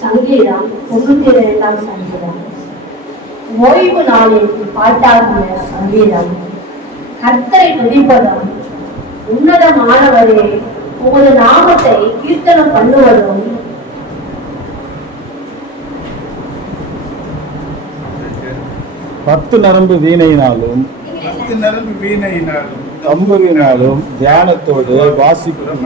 சங்கீதம் 92ஆம் சங்கீதம். ஓய்வு நாளில் பாட்டாகிய சங்கீதம். கர்த்தரை துதிப்பதும் உன்னதமானவரே உமது நாமத்தை கீர்த்தனம் பண்ணுவதும் பத்து நரம்பு வீணையினாலும் தம்புரினாலும் தியானத்தோடு வாசிக்கும்.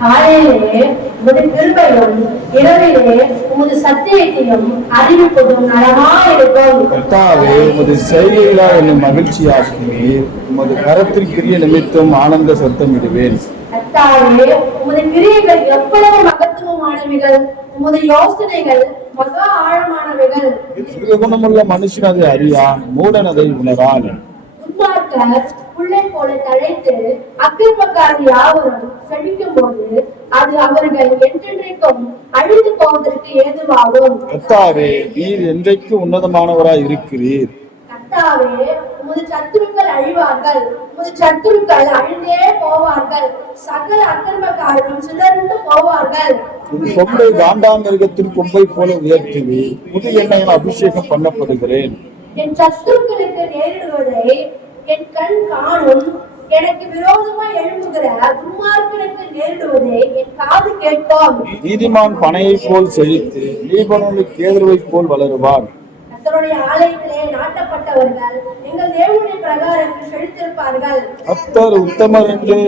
காலையிலே உமது கிருபையும் இரவிலே உமது சத்தியத்தையும் அறிவிப்பதும் நலமாயிருக்கும். கர்த்தாவே, உமது செய்கைகளால் என்னை மகிழ்ச்சியாக்குவீர். உமது கரத்தில் கிரிய நிமித்தம் ஆனந்த சத்தம் இடுவேன். கர்த்தாவே, உமது கிரியைகள் எவ்வளவு மகத்துவமானவைகள், உமது யோசனைகள் மகா ஆழமானவைகள். குணமுள்ள மனுஷன் அதை அறியான், மூடன் அதை உணரான். துன்மார்க்கர் புல்லை போல தழைத்து அக்கிரமக்காரர் யாவரும் செழிக்கும் போது அது அவர்கள் என்றென்றைக்கும் அழிந்து போவதற்கு ஏதுவாகும். கர்த்தாவே, நீர் என்றைக்கு உன்னதமானவராய் இருக்கிறீர். கர்த்தாவே, உமது சத்துருக்கள் அழிவார்கள், உமது சத்துருக்கள் அழிந்தே போவார்கள், சகல அக்கிரமக்காரரும் சிதறந்து போவார்கள். உன் கொம்பை காண்டாமிருகத்தின் கொம்பை போல உயர்த்துவி, புது எண்ணெயில் அபிஷேகம் பண்ணப்படுகிறேன். என் சத்துருக்களுக்கு நேரிடுவதை என் கண் காணும், எனக்கு விரோதமாய் எழும்புகிற துன்மார்க்கனுக்கு நேரிடுவதை என் காது கேட்கும். நீதிமான் பனையை போல் செழித்து லீபனோனில் கேதுருவை போல் வளருவார். கர்த்தருடைய ஆலயத்திலே நாட்டப்பட்டவர்கள் எங்கள் தேவனுடைய பிரகாரத்தில் செழித்திருப்பார்கள். கர்த்தர் உத்தமர் என்று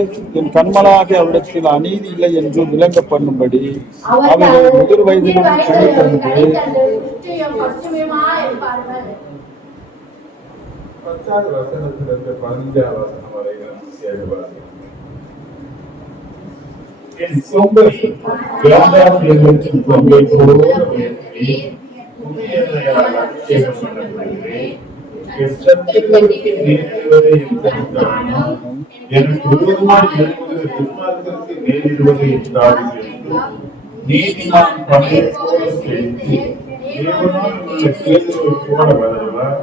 என் கண்மலாகிய அவரிடத்தில் அநீதி இல்லை என்று விளங்க பண்ணும்படி அவர்கள் முதிர் வயதிலும் கனிதந்து நிச்சயம் பசுமையுமாய் இருப்பார்கள். 10வது வசனத்திலிருந்து 15வது வசனம் வரை என் சொம்பை கொம்பை போல உயர்த்தி புதிய எண்ணெயால் அபிஷேகம் பண்ணப்படுகிறேன். என் சத்துருக்களுக்கு நேரிடுவதை என் காணும், எனக்கு விரோதமாய் எழும்புகிற துன்மார்க்கருக்கு நேரிடுவதை என் காது கேட்கும். நீதிமான் பனையை போல செழித்து தேவனால் உள்ள கேதுருவை போல வளருவார்.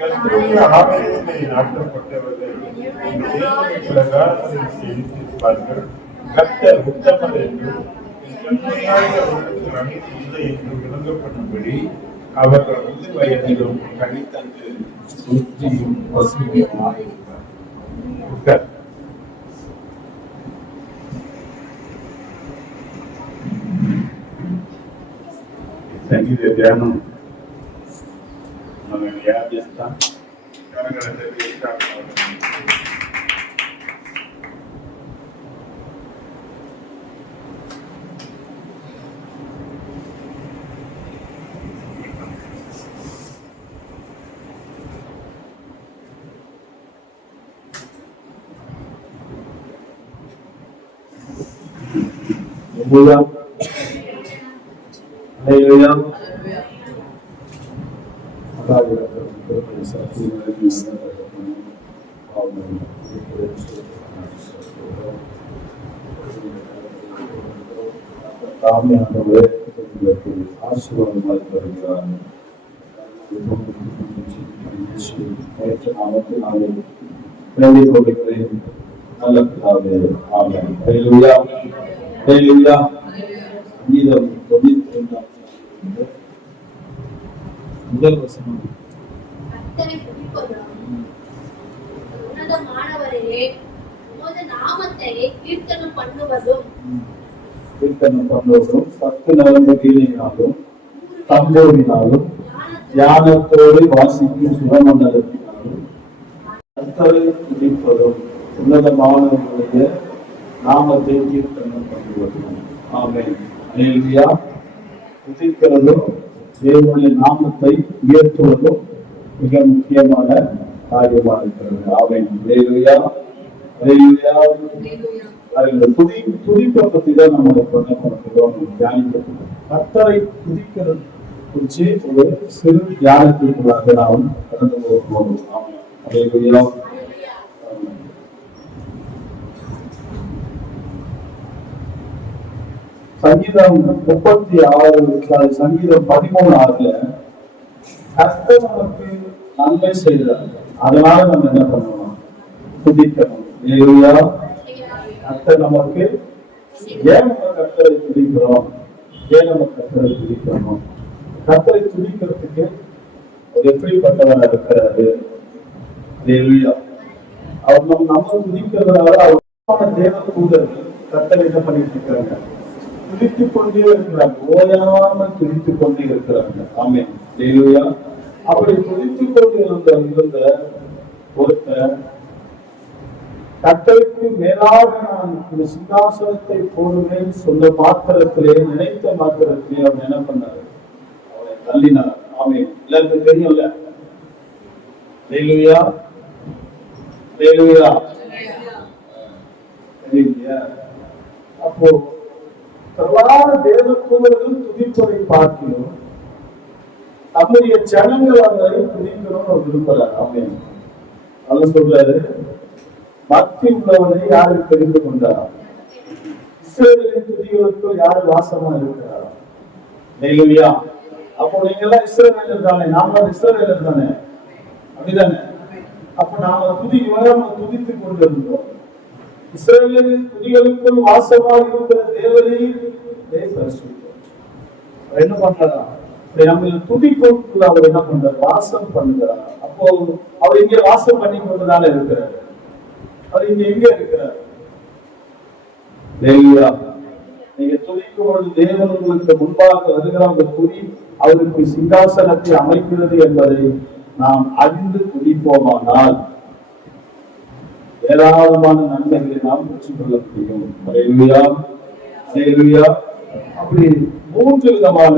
கர்த்தருடைய ஆலயத்திலே நாட்டப்பட்டவர்கள் தேவனுடைய பிரகாரத்தில் செழித்திருப்பார்கள். கர்த்தர் உத்தமர் என்றும் அவர்களுக்கு அநீதி இல்லை என்று விளங்கப்படும்படி அவர்கள் முதிர் வயதிலும் கனிதந்து சுற்றியும் பசுமையுமாயிருப்பார். సంగీత ధ్యానం మనం యాద్ చేస్తాం. ஆசீர்வாதமாய் வருகிறார். நல்ல பிதாவே, ஆமென். ஹல்லேலூயா, ஹல்லேலூயா. சங்கீதம் 92 முதல் வசனம். கர்த்தரை துதிப்பதும் உன்னதமானவரே உமது நாமத்தை கீர்த்தனம் பண்ணுவதும் பத்து நரம்பு வீணையினாலும் தம்பூரினாலும் தியானத்தோடு வாசிக்கும் சுரமண்டலத்தினாலும் கர்த்தரை துதிப்பதும் உன்னதமானவருடைய நாமத்தை கீர்த்தனம் பண்ணுவதும். ஆமென். ஹல்லேலூயா. துதிக்கிறதும் தேவனுடைய நாமத்தை உயர்த்துவதும் மிக முக்கியமான காரியமாக இருக்கிறது. ஆமென். ஹல்லேலூயா, ஹல்லேலூயா. துதிப்பை பத்தி தான் நம்ம பண்ணப்படுகிறோம், தியானிக்கிறோம். கர்த்தரை துதிக்கிறது குறித்து ஒரு சிறு தியானத்திற்குள்ளாக நாம் கடந்து போகிறோம். ஆமென். ஹல்லேலூயா. சங்கீதம் 36, சங்கீதம் 13 கர்த்தர் நமக்கு நன்மை செய்கிறார். அதனால நம்ம என்ன பண்ணணும்? துதிக்கணும். கர்த்தர் நமக்கு ஏன் நம்ம கர்த்தரை துதிக்கிறோம்? ஏன் நம்ம கர்த்தரை துதிக்கணும்? கர்த்தரை துதிக்கிறதுக்கு அவர் எப்படிப்பட்டவராக இருக்கிறாரு? ஹல்லேலூயா. அவர் நம்ம துதிக்கிறதுனால அவர் தேவ தூதர்கள் கர்த்தரை என்ன பண்ணிட்டு இருக்காங்க? துதித்துக் கொண்டே இருக்கிறாங்க, ஓயாம துதித்துக் கொண்டே இருக்கிறாங்க. ஆமென். ஹல்லேலூயா. அப்படி துதித்துக் கொண்டு இருந்த ஒருத்தர் கர்த்தருக்கு மேலாக நான் இந்த சிங்காசனத்தை போடுவேன் சொன்ன மாத்திரத்திலே, நினைத்த மாத்திரத்திலே அவர் என்ன பண்ணாரு? அவரை தள்ளினார். ஆமென். எல்லாருக்கும் தெரியும்ல. ஹல்லேலூயா. ஹல்லேலூயா. தெரியலையா? அப்போ பிரதான தேவ தூதர்கள் துதிப்பதை பார்க்கிறோம், நம்முடைய ஜனங்கள் அவரை துதிக்கணும்னு அவர் விரும்புறார். ஆமென். அவர் சொல்றாரு, பக்தி உள்ளவனை யாரு தெரிந்து கொண்டாரா? இஸ்ரவேலின் துதிகளுக்குள் யார் வாசமா இருக்கிறாரா? ஹல்லேலூயா. அப்போ நீங்க எல்லாம் இஸ்ரவேலர் தானே, நாம இஸ்ரவேலர் தானே, அப்படிதானே? அப்ப நாம துதித்துக் கொண்டிருந்தோம். இஸ்ரவேலின் துதிகளுக்குள் வாசமாக இருக்கிற தேவனை என்ன பண்றாரா? நம்ம துதிக்குள் அவர் என்ன பண்றார்? வாசம் பண்ணுகிறார். அப்போ அவர் இங்கே வாசம் பண்ணி கொண்டதால இருக்கிறார். அவர் இங்க எங்க இருக்கிறார்? நீங்க துதிக்கும் பொழுது தேவன் உங்களுக்கு முன்பாக வருகிற அந்த துதி அவருக்கு சிங்காசனத்தை அமைக்கிறது என்பதை நாம் அறிந்து துதிப்போமானால் ஏராளமான நன்மைகளை நாம் பெற்றுக்கொள்ள முடியும். ஹல்லேலூயா. ஹல்லேலூயா. அப்படி 3 விதமான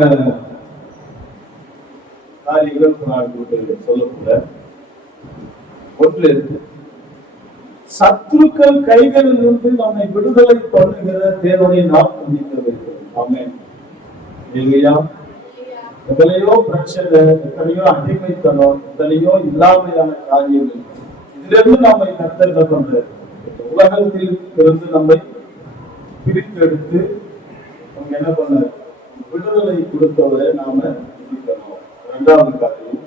காரியங்கள் சொல்லக்கூட. ஒன்று, சத்துருக்கள் கைகளில் இருந்து நம்மை விடுதலை பண்ணுகிற தேவனை நாம் துதிக்க வேண்டும். ஆமென். ஹல்லேலூயா. எத்தனையோ பிரச்சனை, எத்தனையோ அடிமைத்தனம், எத்தனையோ இல்லாமையான காரியங்கள், இதிலிருந்து நம்மை கர்த்தர் என்ன பண்றாரு? உலகத்தில் இருந்து நம்மை பிரித்தெடுத்து அவங்க என்ன பண்ணாரு? விடுதலை கொடுத்தவரை நாம துதிக்கணும். 2வது காரியம்,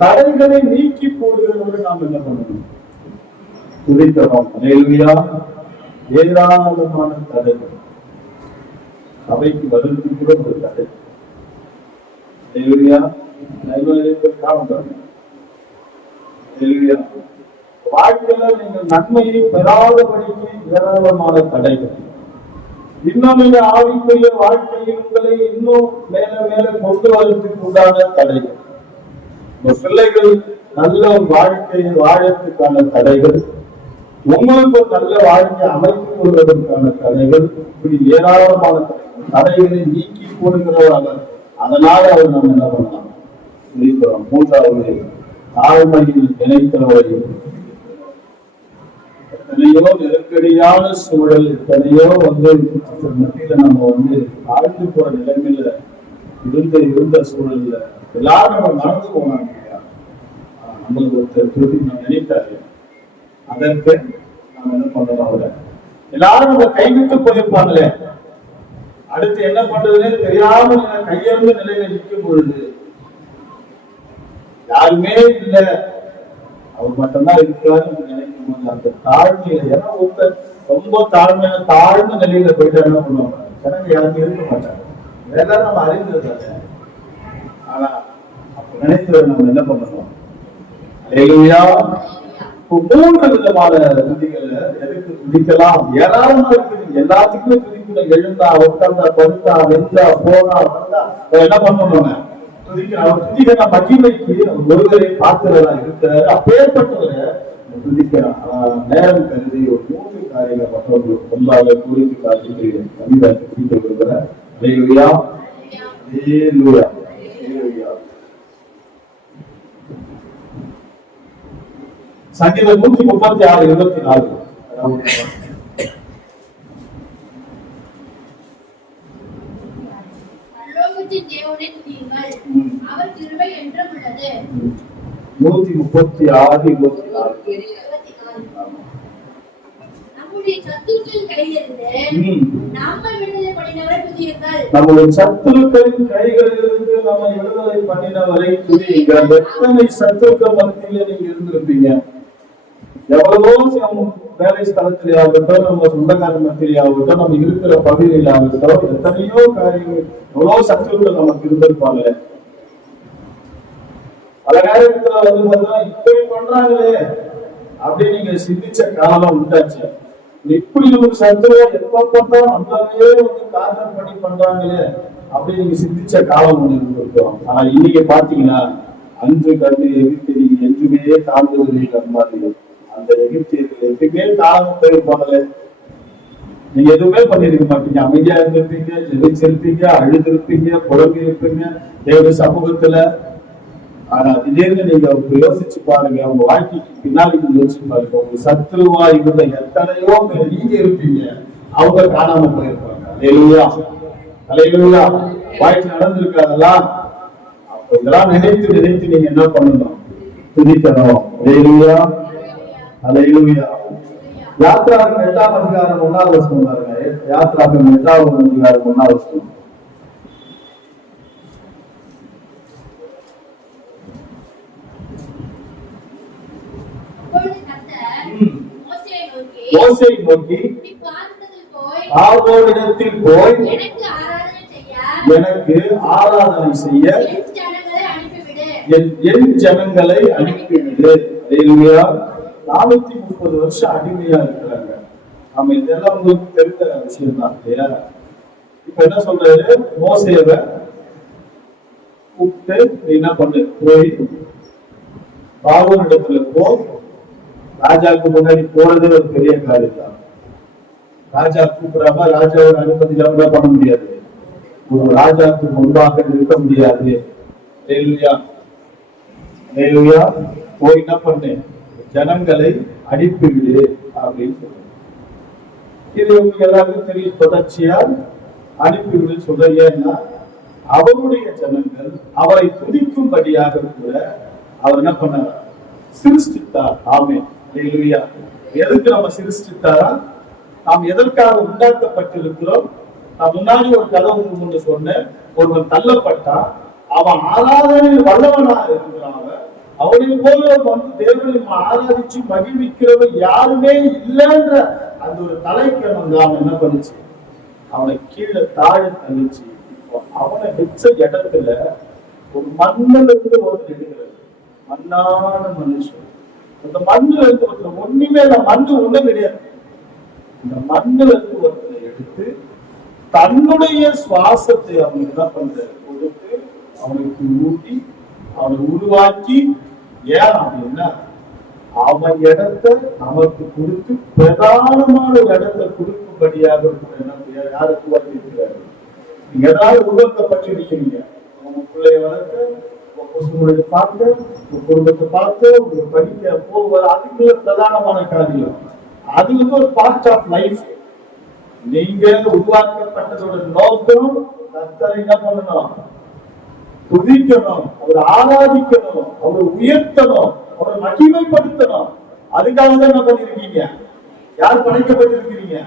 தடைகளை நீக்கி போடுகிறவரை நாம் என்ன பண்ணணும்? துதிக்கணும். ஹல்லேலூயா. ஏராளமான தடைகள், சபைக்கு வருவதற்கு கூட ஒரு தடை. ஹல்லேலூயா. வாழ்க்கையில நீங்கள் நன்மையை பெறாதபடிக்கு ஏராளமான தடைகள், இன்னும் நீங்க ஆவிக்குரிய வாழ்க்கையில் உங்களை இன்னும் மேல மேல கொண்டு வருவதற்கு உண்டான தடைகள், உங்க பிள்ளைகள் நல்ல வாழ்க்கையை வாழறதுக்கான தடைகள், உங்களுக்கு ஒரு நல்ல வாழ்க்கையை அமைத்துக் கொள்வதற்கான தடைகள், இப்படி ஏராளமான தடைகளை நீக்கி போடுகிறவர்கள். அதனால அவர் நம்ம என்ன பண்ணலாம்? இருக்கிறோம். 3வது, தாழ்மையில் நினைக்கிறவரை. எத்தனையோ நெருக்கடியான சூழல், எத்தனையோ மத்தியில நம்ம தாழ்ந்து போற நிலைமையில இருந்த சூழல்ல எல்லாரும் நம்ம மறந்து போனாங்க. நம்மளுக்கு ஒருத்தர் துதி நம்ம நினைத்தாரு, அதற்கு நம்ம என்ன பண்றோம்? அவரை எல்லாரும் நம்ம கைவிட்டு போயிருப்பாங்களே, அடுத்து என்ன பண்றதுன்னே தெரியாம கையெழுந்த நிலையில நிற்கும் பொழுது, யாருமே இல்ல, அவர் மட்டும்தான் இருக்கிறாரு நினைக்கும் போது அந்த தாழ்மையில, ஏன்னா ஒருத்தர் ரொம்ப தாழ்ந்த நிலையில போயிட்டு என்ன பண்ணுவாங்க? ஜனங்க யாருமே இருக்க மாட்டாங்க. வேற நம்ம அறிந்திருந்தாங்க. ஆனா அப்ப நினைத்து நம்ம என்ன பண்ணணும்? ஹல்லேலூயா. 3 விதமான துதிகள்ல எதுக்கு துதிக்கலாம்? ஏராளமா இருக்குது. எல்லாத்துக்குமே துதிக்கணும். எழுந்தா, உட்கார்ந்தா, படுத்தா, வென்றா, போனா, வந்தா என்ன பண்ணணும்? துதிக்கணும். துதிக்கிற மகிமைக்கு ஒருவரை பார்க்கிறதா இருக்கிறாரு. அப்பேற்பட்டவரை துதிக்கிறான். நேரம் கருதி ஒரு 3 காரியங்கள் மற்றவர்கள் முன்பாக குறித்து காட்சிக்கு கவிதை துதிக்க விரும்புகிறேன். ஹல்லேலூயா. ஹல்லேலூயா. ஹல்லேலூயா. சங்கீதம் 136:24. தேவனின் தீங்கள் அவர் கிருபை என்றும் உள்ளது. 136:24. நம்முடைய சத்துருக்களின் கையிலிருந்து நம்மை விடுதலை பண்ணினவரை துதியுங்கள். நம்முடைய சத்துருக்களின் கைகளிலிருந்து நம்மை விடுதலை பண்ணினவரை துதியுங்கள். எத்தனை சத்துருக்கள் மத்தியிலே நீங்க இருந்திருப்பீங்க? எவ்வளவோ வேலை ஸ்தலத்திலே ஆகட்டும், நம்ம சொந்தக்கார மத்தியிலே ஆகட்டும், நம்ம இருக்கிற பகுதியில் ஆகட்டும், எத்தனையோ காரியங்கள், எவ்வளவு சத்துருக்கள் நமக்கு இருந்திருப்பாங்க. பல நேரத்துல வந்து பார்த்தா இப்படி பண்றாங்களே அப்படின்னு நீங்க சிந்திச்ச காலம் உண்டாச்சு. இப்படி நமக்கு சத்துருவா எப்ப பார்த்தா நம்மளே வந்து காரணம் பண்ணி பண்றாங்களே அப்படின்னு நீங்க சிந்திச்ச காலம் ஒண்ணு இருந்திருக்கோம். ஆனா இன்னைக்கு பாத்தீங்கன்னா அன்று கண்டு எகிப்தியர் என்றுமே தாழ்ந்தது மாதிரி அந்த எகிப்தியர்கள் எதுவுமே காலம் போயிருப்பாங்களே. நீங்க எதுவுமே பண்ணிருக்க மாட்டீங்க, அமைதியா இருந்திருப்பீங்க, ஜெபிச்சிருப்பீங்க, அழுதிருப்பீங்க, புலம்பி இருப்பீங்க தேவ சமூகத்துல. ஆனா திடீர்னு நீங்க யோசிச்சு பாருங்க, உங்க வாழ்க்கைக்கு பின்னாடி யோசிச்சு பாருங்க, உங்க சத்ருவா இருந்த எத்தனையோ பேர் நீங்க இருப்பீங்க, அவங்க காணாம போயிருப்பாங்க. அல்லேலூயா, அல்லேலூயா. வாழ்க்கை நடந்திருக்காதெல்லாம். அப்ப இதெல்லாம் நினைத்து நினைத்து நீங்க என்ன பண்ணணும்? துதிக்கணும். அல்லேலூயா, அல்லேலூயா. யாத்ராகம் 8ஆம் அதிகாரம் 1ஆவது வசனம் பாருங்க. யாத்ராகம் 8ஆம் அதிகாரம் 1ஆவது வசனம். மோசேயை நோக்கி பார்வோனிடத்தில் போய் எனக்கு ஆராதனை செய்ய என் ஜனங்களை அனுப்பிவிடு. அல்லேலூயா. 430 வருஷம் அடிமையா இருக்கிறாங்க. நம்ம இதெல்லாம் உங்களுக்கு தெரிந்த விஷயம் தான் இல்லையா? இப்ப என்ன சொல்றாரு? மோசேவை கூப்பிட்டு என்ன பண்ணு, போய் பார்வோனிடத்துல போ. ராஜாவுக்கு முன்னாடி போறது ஒரு பெரிய காரியம் தான். ராஜா கூப்பிடாம ராஜாவோட அனுமதி இல்லாம பண்ண முடியாது. ஒரு ராஜாவுக்கு முன்பாக நிற்க முடியாது. அல்லேலூயா, அல்லேலூயா. போய் என்ன பண்ணு, ஜனங்களை அனுப்பிவிடு அப்படின்னு சொல்ற. இது உங்களுக்கு எல்லாருக்கும் தெரியும். தொடர்ச்சியா அனுப்பிவிடு சொல்ற. ஏன்னா அவருடைய ஜனங்கள் அவரை துதிக்கும்படியாக கூட அவர் என்ன பண்ணார்? சிருஷ்டித்தார். ஆமென், அல்லேலூயா. எதுக்கு நம்ம சிருஷ்டித்தாரா? நாம் எதற்காக உண்டாக்கப்பட்டிருக்கிறோம்? நான் முன்னாடி ஒரு கதை உங்களுக்கு முன்னு சொன்னேன். ஒருவன் தள்ளப்பட்டா அவன் ஆராதனையில் வல்லவனாக இருக்கிறான். அவனை போல வந்து தேவனை ஆராதிச்சு மகிழ்விக்கிறவன் யாருமே இல்லைன்ற அந்த ஒரு தலைக்கணம் தான் என்ன பண்ணுச்சு, அவனை கீழே தாழ தள்ளிச்சு. அவனை வச்ச இடத்துல ஒரு மண்ணில இருந்து ஒருத்தர் எடுக்கிறது. மண்ணான மனுஷன். அந்த மண்ணுல இருந்து ஒருத்தர் ஒண்ணுமே இல்லை, மண்ணு ஒண்ணும் கிடையாது. இந்த மண்ணுல இருந்து ஒருத்தரை எடுத்து தன்னுடைய சுவாசத்தை அவனுக்கு என்ன பண்ற கொடுத்து அவனுக்கு ஊட்டி அவனை உருவாக்கி, ஏன் அப்படின்னா அவன் இடத்தை நமக்கு கொடுத்து பிரதானமான ஒரு இடத்தை கொடுக்கும்படியாக யாரை உருவாக்கி இருக்கிறாரு. நீங்க ஏதாவது உருவாக்கப்பட்டிருக்கிறீங்க. உங்க பிள்ளைய வளர்க்க, உங்களுடைய பார்க்க, உங்க குடும்பத்தை பார்த்து, உங்க படிக்க போவது, அதுக்குள்ள பிரதானமான காரியம். அது வந்து ஒரு பார்ட் ஆஃப் லைஃப். நீங்க உருவாக்கப்பட்டதோட நோக்கம் கர்த்தரை என்ன பண்ணணும்? துதிக்கணும், அவரை ஆராதிக்கணும், அவரை உயர்த்தணும், அவரை மகிமைப்படுத்தணும். அதுக்காக தான் என்ன பண்ணிருக்கீங்க? யார் படைக்கப்பட்டிருக்கிறீங்க?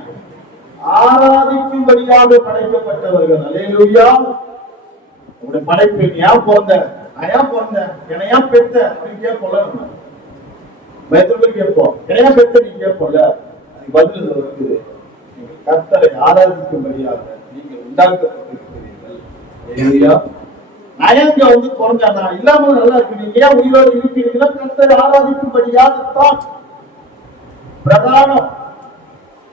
ஆராதிக்கும்படியாக படைக்கப்பட்டவர்கள். அல்லேலூயா. உங்களுடைய படைப்பு ஏன் பிறந்த, நான் ஏன் பிறந்தேன், என்னை ஏன் பெத்த அப்படின்னு கேட்போம்ல. நம்ம பயத்துல கேட்போம், என்னையா பெத்த நீங்க கேட்போம்ல. அதுக்கு பதில் இருக்குது. நீங்கள் கர்த்தரை ஆராதிக்கும்படியாக நீங்கள் உண்டாக்கப்பட்டிருக்கிறீர்கள். அல்லேலூயா. நான் இங்க வந்து குறைஞ்சானா இல்லாம நல்லா இருக்கு. நீங்க ஏன் உயிரோடு இருக்கிறீங்களா? கர்த்தரை ஆராதிக்கும்படியாக தாட் பிரதானம்.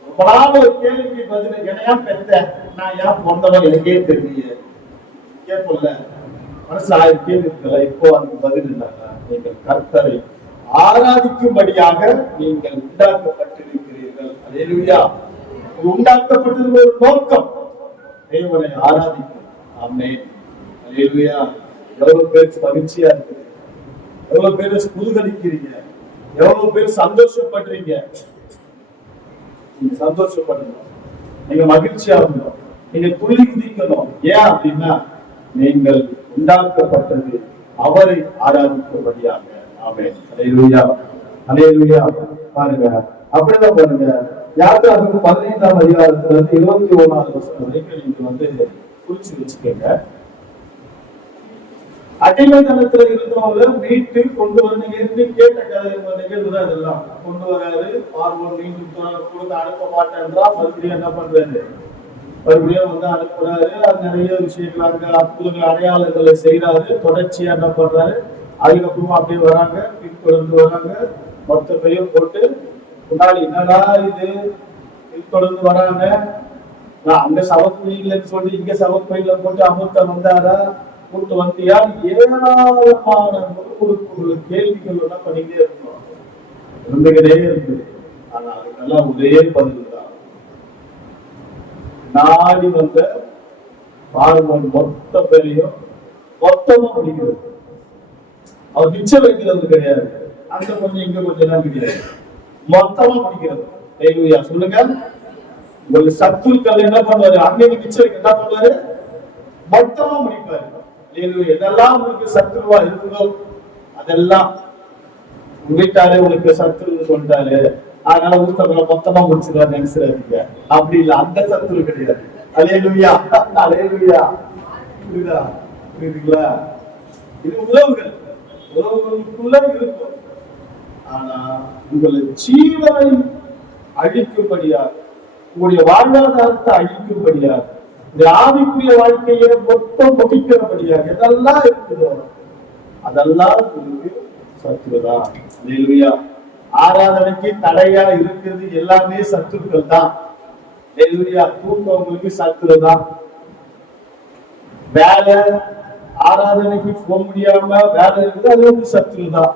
ரொம்ப ஒரு கேள்விக்கு பதில், என்னையா பெத்த, நான் ஏன் பிறந்தவன் எனக்கே தெரியல கேட்போம்ல. மனசு 1000 கேள்வி இருக்குல்ல. இப்போ அதுக்கு பதில் இல்லைங்க. நீங்கள் கர்த்தரை ஆராதிக்கும்படியாக நீங்கள் உண்டாக்கப்பட்டிருக்கிறீர்கள். அல்லேலூயா. உண்டாக்கப்பட்டது ஒரு நோக்கம், தேவனை ஆராதிக்கும். ஆமென், அல்லேலூயா. எவ்வளவு பேர் மகிழ்ச்சியா இருக்கு, எவ்வளவு பேர் புதுகரிக்கிறீங்க, எவ்வளவு பேர் சந்தோஷப்படுறீங்க. நீங்க சந்தோஷப்படணும், நீங்க மகிழ்ச்சியா இருக்கணும், நீங்க துள்ளி குதிக்கணும். ஏன் அப்படின்னா நீங்கள் உண்டாக்கப்பட்டது அவரை ஆராதிக்கும்படியாக. ஆமென், அல்லேலூயா, அல்லேலூயா. பாருங்க, அப்படிதான் பாருங்க. யாத்ராகமம் 15ஆம் அதிகாரத்துல இருந்து 21ஆவது வசனம் வரைக்கும் நீங்க வந்து குறிச்சு வச்சுக்கோங்க. அடிமைத்தனத்துல இருந்தவங்க மீட்டு கொண்டு வர நீங்க இருந்து கேட்ட நிகழ்வு தான் இதெல்லாம். கொண்டு வராரு, பார்வோன் மீண்டும் கொடுக்க அனுப்ப மாட்டேன்றா, மறுபடியும் என்ன பண்றாரு, மறுபடியும் வந்து அனுப்புறாரு. அது நிறைய விஷயங்கள் அங்க அற்புதங்கள் அடையாளங்களை செய்யறாரு, தொடர்ச்சியா என்ன பண்றாரு. அதுக்கப்புறமா அப்படியே வராங்க, பின்தொடர்ந்து வராங்க, மொத்த பேரையும் போட்டு முன்னாடி என்னடா இது பின்தொடர்ந்து வராங்க, நான் அங்க சவக்குழியிலன்னு சொல்லி இங்க சவக்குழியில போட்டு அமுத்த வந்தாரா, கூட்டு வந்தியா, ஏராளமான கேள்விகள் எல்லாம் பண்ணிட்டே இருக்கணும், இருந்துகிட்டே இருக்கு. ஆனா அதுக்கெல்லாம் ஒரே பதில் தான், நாடி வந்த பார்வோன் மொத்த பேரையும் மொத்தமா பிடிக்கிறது. அவர் மிச்சம் வைக்கிறது கிடையாது, அங்க கொஞ்சம் இங்க கொஞ்சம் எல்லாம் கிடையாது, மொத்தமா பிடிக்கிறது. ஹல்லேலூயா சொல்லுங்க. உங்களுக்கு சத்துருக்கள் என்ன பண்ணுவாரு, அங்கே மிச்சம் என்ன பண்ணுவாரு, மொத்தமா முடிப்பாரு. எதெல்லாம் உங்களுக்கு சத்துருவா இருக்குதோ அதெல்லாம் வீட்டாலே உங்களுக்கு சத்துரு சொல்லிட்டாரு, அதனால ஊத்தங்களை மொத்தமா முடிச்சுதான் நினைச்சிடாதீங்க. அப்படி இல்ல, அந்த சத்துரு கிடையாது. ஹல்லேலூயா ஹல்லேலூயா. புரியுதா, புரியுதுங்களா? இது உறவுகள், உறவுகளுக்குள்ள இருக்கும். ஆனா உங்களை ஜீவனை அழிக்கும்படியாக, உங்களுடைய வாழ்வாதாரத்தை அழிக்கும்படியாக, இந்த ஆவிக்குரிய வாழ்க்கையை மொத்தம் முடிக்கிறபடியாக எதெல்லாம் இருக்குதோ அதெல்லாம் உங்களுக்கு சத்துருதான். ஹல்லேலூயா. ஆராதனைக்கு தடையா இருக்கிறது எல்லாமே சத்துருக்கள் தான். ஹல்லேலூயா. தூக்கம் உங்களுக்கு சத்துரு தான். வேலை, ஆராதனைக்கு போக முடியாம வேலை இருக்குது, அது வந்து சத்துரு தான்.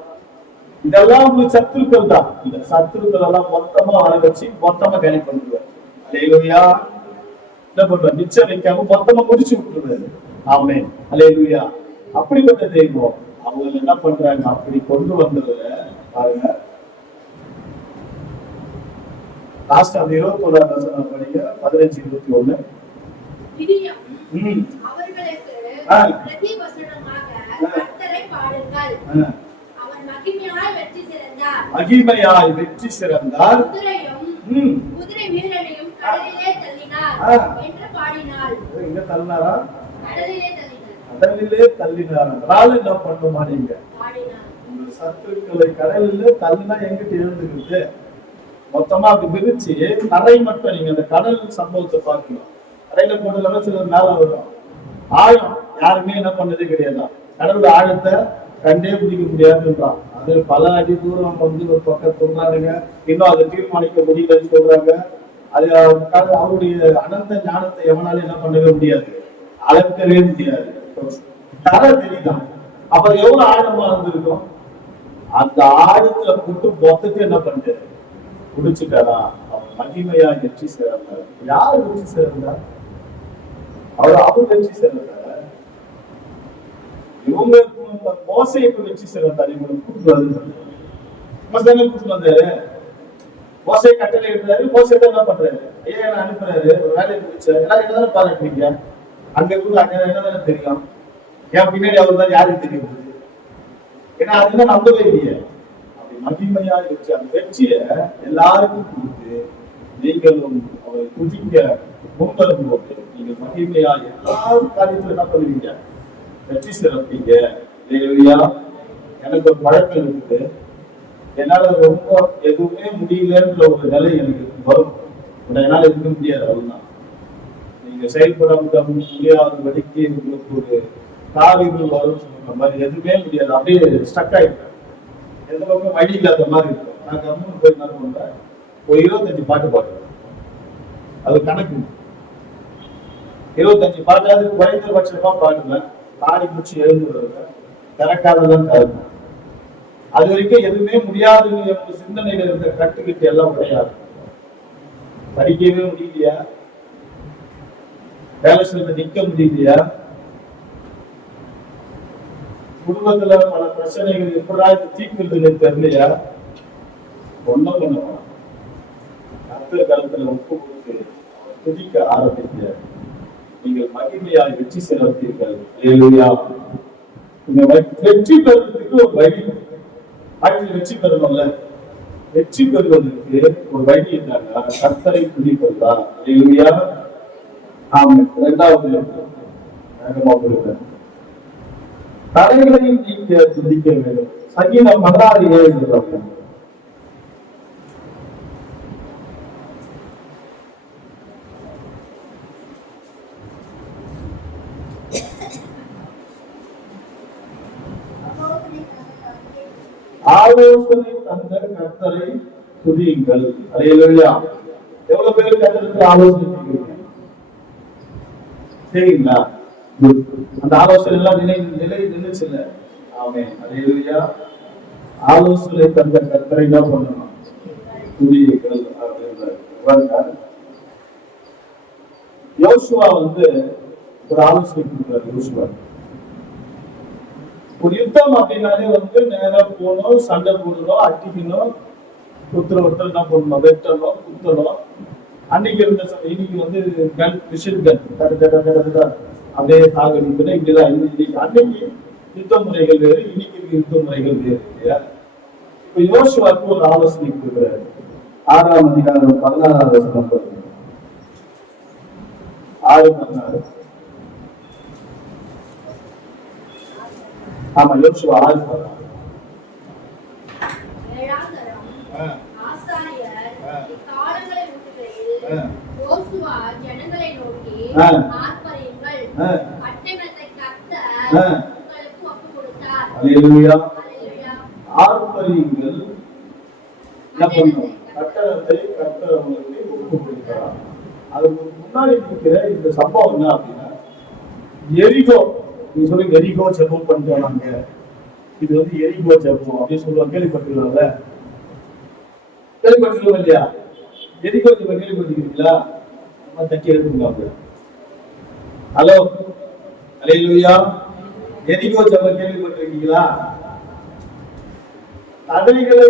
இதெல்லாம் உங்களுக்கு சத்துருக்கள் தான். இந்த சத்துருக்கள் எல்லாம் மொத்தமா வர வச்சு மொத்தமா கனி பண்ணுவார். ஹல்லேலூயா. என்ன பண்றாரு, மிச்சம் வைக்காம மொத்தமா முடிச்சு விட்டுருவாரு. ஆமென். ஹல்லேலூயா. அப்படிப்பட்ட தெய்வம் அவங்க என்ன பண்றாங்க, அப்படி கொண்டு வந்ததுல பாருங்க, லாஸ்ட் அந்த 21ஆம் வசனம் படிங்க, 15-21. அவர்களுக்கு பிரதிவசனமாக கர்த்தரை பாடுங்கள். அவர் மகிமையாய் வெற்றி சிறந்தார். மகிமையாய் வெற்றி சிறந்தார். குதிரை வீரனையும் கடலிலே தள்ளினார் என்று பாடினாள். எங்க தள்ளினாரா? கடலிலே தள்ளினார். கடலிலே தள்ளினார். அதனால என்ன பண்ணுமா, நீங்க உங்க சத்துருக்களை கடலிலே தள்ளினா எங்கிட்ட எழுந்துக்கிட்டு மொத்தமா அப்படி விரிச்சு கரை மட்டும் நீங்க அந்த கடல் சம்பவத்தை பார்க்கலாம். கரையில போட்டதுல சிலர் மேல வரும். ஆழம் யாருமே என்ன பண்ணதே கிடையாது. கடவுள் ஆழத்தை கண்டே பிடிக்க முடியாதுன்றான். அது பல அடி தூரம் வந்து ஒரு பக்கம் சொல்றாங்க, இன்னும் அதை தீர்மானிக்க முடியலன்னு சொல்றாங்க. அது அவருடைய அனந்த ஞானத்தை எவனாலும் என்ன பண்ணவே முடியாது, அளக்கவே முடியாது. தர தெரியுதான். அப்ப எவ்வளவு ஆழமா இருந்திருக்கும், அந்த ஆழத்துல போட்டு மொத்தத்தை என்ன பண்றாரு, குடிச்சுட்டாரா. அவர் மகிமையா வெற்றி சிறந்தார். யாரு வெற்றி சிறந்தார்? அவர் வெற்றி சிறந்தார். இவங்க மோசையை வெற்றி சிறந்தார். இவங்களுக்கு கூட்டு வந்தாரு, மோசை கட்டளை எடுத்தாரு. மோசை என்ன பண்றாரு, ஐயா என்ன அனுப்புறாரு, ஒரு வேலையை முடிச்சு எல்லாரும் என்னதானே பாராட்டுறீங்க, அங்க இருந்து அங்க என்னதானே தெரியும், ஏன் பின்னாடி அவர் தான் யாருக்கு தெரியும், ஏன்னா அதுதான் நம்பவே இல்லையே. அப்படி மகிமையா வெற்றி, அந்த வெற்றியை எல்லாருக்கும் கொடுத்து நீங்களும் அவரை துதிக்க முன்வரும் போது நீங்கள் மகிமையா எல்லாரும் காரியத்துல என்ன பண்ணுவீங்க, வெற்றி சிறப்பீங்க. எனக்கு ஒரு பழக்கம் இருக்குது, என்னால ரொம்ப எதுவுமே முடியலன்ற ஒரு நிலை எனக்கு வரும். என்னால இருக்க முடியாது. அதுதான் நீங்க செயல்பட முடியாத வழிக்கு உங்களுக்கு ஒரு காரியங்கள் வரும் சொல்ற மாதிரி எதுவுமே முடியாது. அப்படியே ஸ்டக் ஆயிட்டேன், எந்த பக்கம் வழி இல்லாத மாதிரி இருக்கும். நான் கம்மூன்னு போய் என்ன பண்றேன், ஒரு 25 பாட்டு பாடுறேன். அது கணக்கு 25 பாட்டு, அது குறைந்தபட்சமா பாடுவேன். பாடி முடிச்சு எழுந்து வருவேன், திறக்காததான் காரணம். அது வரைக்கும் எதுவுமே முடியாது. சிந்தனையில இருந்த கட்டுக்கிட்டு எல்லாம் உடையாது. படிக்கவே முடியலையா, வேலை செய்ய நிக்க முடியலையா, குடும்பத்துல பல பிரச்சனைகள் எப்படா தீர்க்குறதுன்னு தெரியலையா, ஒன்னும் பண்ணுவோம். கர்த்தர் கருத்துல ஒப்பு கொடுத்து துதிக்க ஆரம்பிக்க நீங்கள் மகிமையாய் வெற்றி சிறப்பீர்கள். வெற்றி பெறுவதற்கு ஒரு வழி, வாழ்க்கையில் வெற்றி பெறணும்ல, வெற்றி பெறுவதற்கு ஒரு வழி என்னன்னா கர்த்தரை துதிப்பதுதான். இரண்டாவது தடைகளையும் நீக்க துதிக்க வேண்டும். சங்கீதம் 16:7. ஆலோசனை தந்த கர்த்தரை துதியுங்கள். அல்லேலூயா. எவ்வளவு பேர் கர்த்தருக்கு ஆலோசனை செய்வீங்க சரிங்களா? அந்த ஆலோசனை எல்லாம் நினைச்சு இல்ல. ஆமென். அல்லேலூயா. ஆலோசனை தந்த கர்த்தரை என்ன பண்ணணும்? துதியுங்கள் அப்படின்றார். யோசுவா ஒரு ஆலோசனை கொடுக்கிறார். யோசுவா ஒரு யுத்தம் அப்படின்னாலே நேரம் போகணும், சண்டை போடணும், அடிக்கணும், ஒருத்தர் என்ன பண்ணணும், வெட்டணும், குத்தணும். அன்னைக்கு இருந்த இன்னைக்கு கன் மிஷின் கன் அப்படியே சாகடிக்கணும். இப்படிதான் இன்னைக்கு யுத்த முறைகள் வேறு, இன்னைக்கு இருக்க யுத்த முறைகள் வேறு இல்லையா? இப்ப யோசுவாக்கு ஒரு ஆலோசனை கொடுக்கிறாரு. 6ஆம் அதிகாரம் 16வது வசனம். 6:16. ஆமா, யோசுவா 6:16. யோசுவா ஜனங்களை நோக்கி, ஆர்ப்பரியுங்கள், பட்டணத்தை கர்த்தர் உங்களுக்கு ஒப்புக் கொடுத்தார். அல்லேலூயா. ஆர்ப்பரியுங்கள், என்ன பண்ணணும்? பட்டணத்தை கர்த்தர் உங்களுக்கு ஒப்புக் கொடுத்தார். அதுக்கு முன்னாடி இருக்கிற இந்த சம்பவம் என்ன அப்படின்னா, எரிகோ, நீங்க சொல்லுங்க எரிகோ ஜெபம் பண்ணிட்டு இது எரிகோ ஜெபம் அப்படின்னு சொல்லுவாங்க. கேள்விப்பட்டிருக்கோம்ல, கேள்விப்பட்டிருக்கோம் இல்லையா? எரிகோ ஜெபம் கேள்விப்பட்டிருக்கீங்களா? தட்டி எடுத்துங்க. ஹலோ, அல்லேலூயா. எரிகோ ஜெபம் கேள்விப்பட்டிருக்கீங்களா? தடைகளை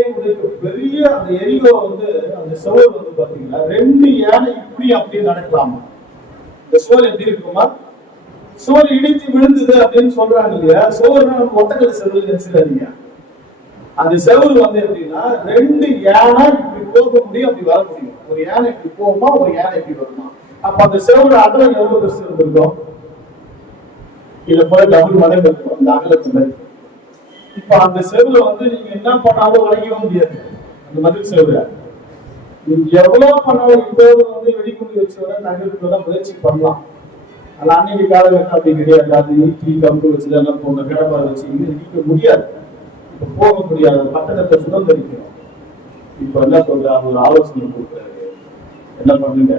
பெரிய அந்த எரிகோ அந்த சுவர் பாத்தீங்கன்னா 2 யானை இப்படி அப்படியே நடக்கலாமா? இந்த சுவர் எப்படி இருக்குமா? சுவர் இடித்து விழுந்தது அப்படின்னு சொல்றாங்க இல்லையா? சுவர் நம்ம ஒட்டக்கல் செவரு நினைச்சிடாதீங்க. அந்த செவரு எப்படின்னா 2 யானை இப்படி போக முடியும், அப்படி வர முடியும். ஒரு யானை இப்படி போகுமா, ஒரு யானை இப்படி வருமா? அப்ப அந்த செவரு அகலம் எவ்வளவு பெருசு இருந்திருக்கும்? இதை போல டபுள் மடங்கு இருக்கும் அந்த அகலத்துல. இப்ப அந்த செவரு நீங்க என்ன பண்ணாலும் உடைக்கவே முடியாது. அந்த மதில் செவரு நீங்க எவ்வளவு பண்ணாலும் இப்போ வெடிக்குண்டு வச்சு நகர்த்துதான் முயற்சி பண்ணலாம். ஆனா அன்னைக்கு காலகட்டம் அப்படி கிடையாது. அது ஈட்டி கம்பு வச்சு எல்லாம் போன கடப்பாறை வச்சு இடிக்க முடியாது. இப்ப போக முடியாது. பட்டணத்தை சுதந்திரிக்கணும். இப்ப என்ன சொல்றாரு? ஒரு ஆலோசனை கொடுக்குறாரு. என்ன பண்ணுங்க?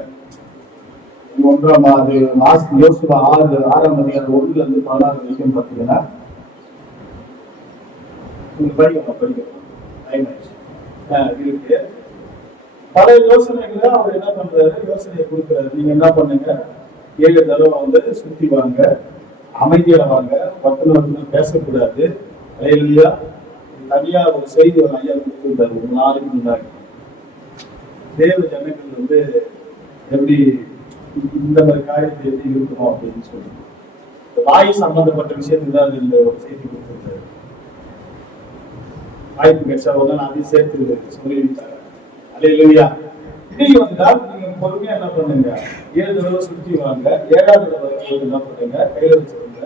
1 யோசுவா 6ஆம் அதிகாரம் 1-14 வரைக்கும் பாத்தீங்கன்னா படிக்கணும் இருக்கு. பல யோசனைகளை அவர் என்ன பண்றாரு? யோசனையை கொடுக்கிறாரு. நீங்க என்ன பண்ணுங்க? 7 தடவை சுத்தி வாங்க, அமைதியா வாங்க, பட்டணத்துல பேசக்கூடாது. அல்லேலூயா. தனியா ஒரு செய்தி ஐயா கொடுத்திருந்தாரு ஒரு நாளைக்கு முன்னாடி. தேவ ஜனங்கள் எப்படி இந்த மாதிரி காரியத்தை எப்படி இருக்கணும் அப்படின்னு சொல்லி வாய் சம்பந்தப்பட்ட விஷயத்துக்கு தான் இந்த ஒரு செய்தி கொடுத்திருந்தாரு. வாய்ப்பு கிடைச்சா நான் அதையும் சேர்த்து சொல்லிவிட்டாங்க. அல்லேலூயா. இதை நீங்க பொறுமையா என்ன பண்ணுங்க? 7 தடவை சுற்றி வாங்க. 7ஆவது தடவை என்ன பண்ணுங்க? கையில வச்சுருங்க,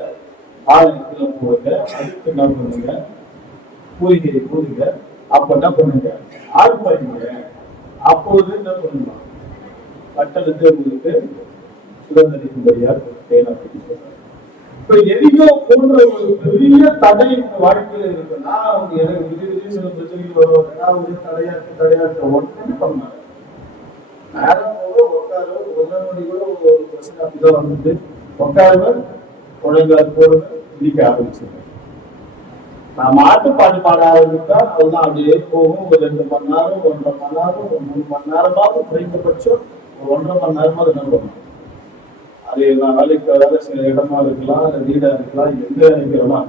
ஆலயத்துல போடுங்க. அதுக்கு என்ன பண்ணுங்க? பூரிகையை போடுங்க. அப்ப என்ன பண்ணுங்க? ஆர்ப்பரிங்க. அப்போது என்ன பண்ணுங்க? பட்டணத்தை உங்களுக்கு சுதந்திரிக்கும்படியா சொல்றாங்க. இப்ப எரிகோ போன்ற ஒரு பெரிய தடை வாழ்க்கையில இருக்குன்னா எனக்கு திடீர்னு சில பிரச்சனைகள் வருவாங்க. தடையா இருக்க ஒன்றும் பண்ணாங்க. நேரம் போக உட்காரு, ஒன்னொரு கூட ஒரு பிரச்சனை அப்படிதான் உட்காருவர், குழந்தைகள் போடுவர், இடிக்க ஆரம்பிச்சிருவேன். நான் மாட்டு பாட்டு பாட ஆரம்பித்தா அதுதான் அப்படியே போகும். ஒரு 2 மணி நேரம், 1.5 மணி நேரம், ஒரு 3 மணி நேரமாவது குறைந்தபட்சம் ஒரு 1.5 மணி நேரமாவது என்ன பண்ணும். அது நான் வேலைக்கு சில இடமா இருக்கலாம், வீடா இருக்கலாம், எங்க நினைக்கிறோமா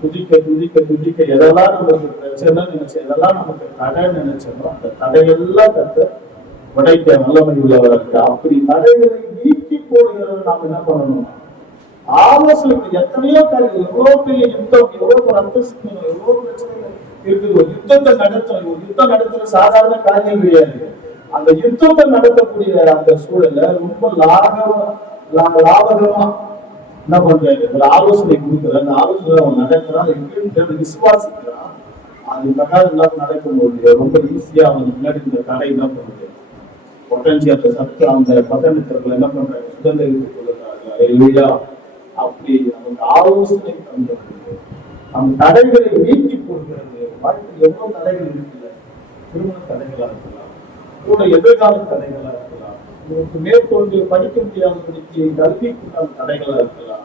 துதிக்க எதெல்லாம் நமக்கு பிரச்சனை நினைச்சு, எதெல்லாம் நமக்கு தடை நினைச்சோம், அந்த தடையெல்லாம் கத்த உடைக்க வல்லமை உள்ளவர்களுக்கு. அப்படி தடைகளை நீக்கி போடுகிறவர் நாம் என்ன பண்ணணும்? ஆலோசனை. எத்தனையோ காரியம், எவ்வளவு பெரிய யுத்தம், எவ்வளவு ரத்தம், எவ்வளவு பிரச்சனைகள் இருக்குது. ஒரு யுத்தத்தை நடத்தணும். ஒரு யுத்தம் நடத்துறது சாதாரண காரியம் கிடையாது. அந்த யுத்தத்தை நடத்தக்கூடிய அந்த சூழல ரொம்ப லாபகமா என்ன பண்றாரு, ஒரு ஆலோசனை கொடுக்குற அந்த ஆலோசனை அவன் நடக்கிறான், எப்படின்னு விசுவாசிக்கிறான். அது பிரகாரம் எல்லாம் நடக்கும்போது ரொம்ப ஈஸியா அவனுக்கு முன்னாடி இந்த தடை என்ன பண்ணுது, பொட்டன்சி அந்த சத்து அந்த பதனத்திற்கு என்ன பண்றாங்க, சுதந்திரத்துக்கு கொள்ளுறாங்க. அப்படி நமக்கு ஆலோசனை தந்துடுறது, அந்த தடைகளை நீக்கி போடுகிறது. வாழ்க்கையில் எவ்வளவு தடைகள் இருக்குல்ல, திருமண தடைகளா இருக்கலாம், கூட எதிர்கால தடைகளா இருக்கலாம், உங்களுக்கு மேற்கொண்டு படிக்க முடியாதபடிக்கு கல்விக்குண்டான தடைகளா இருக்கலாம்,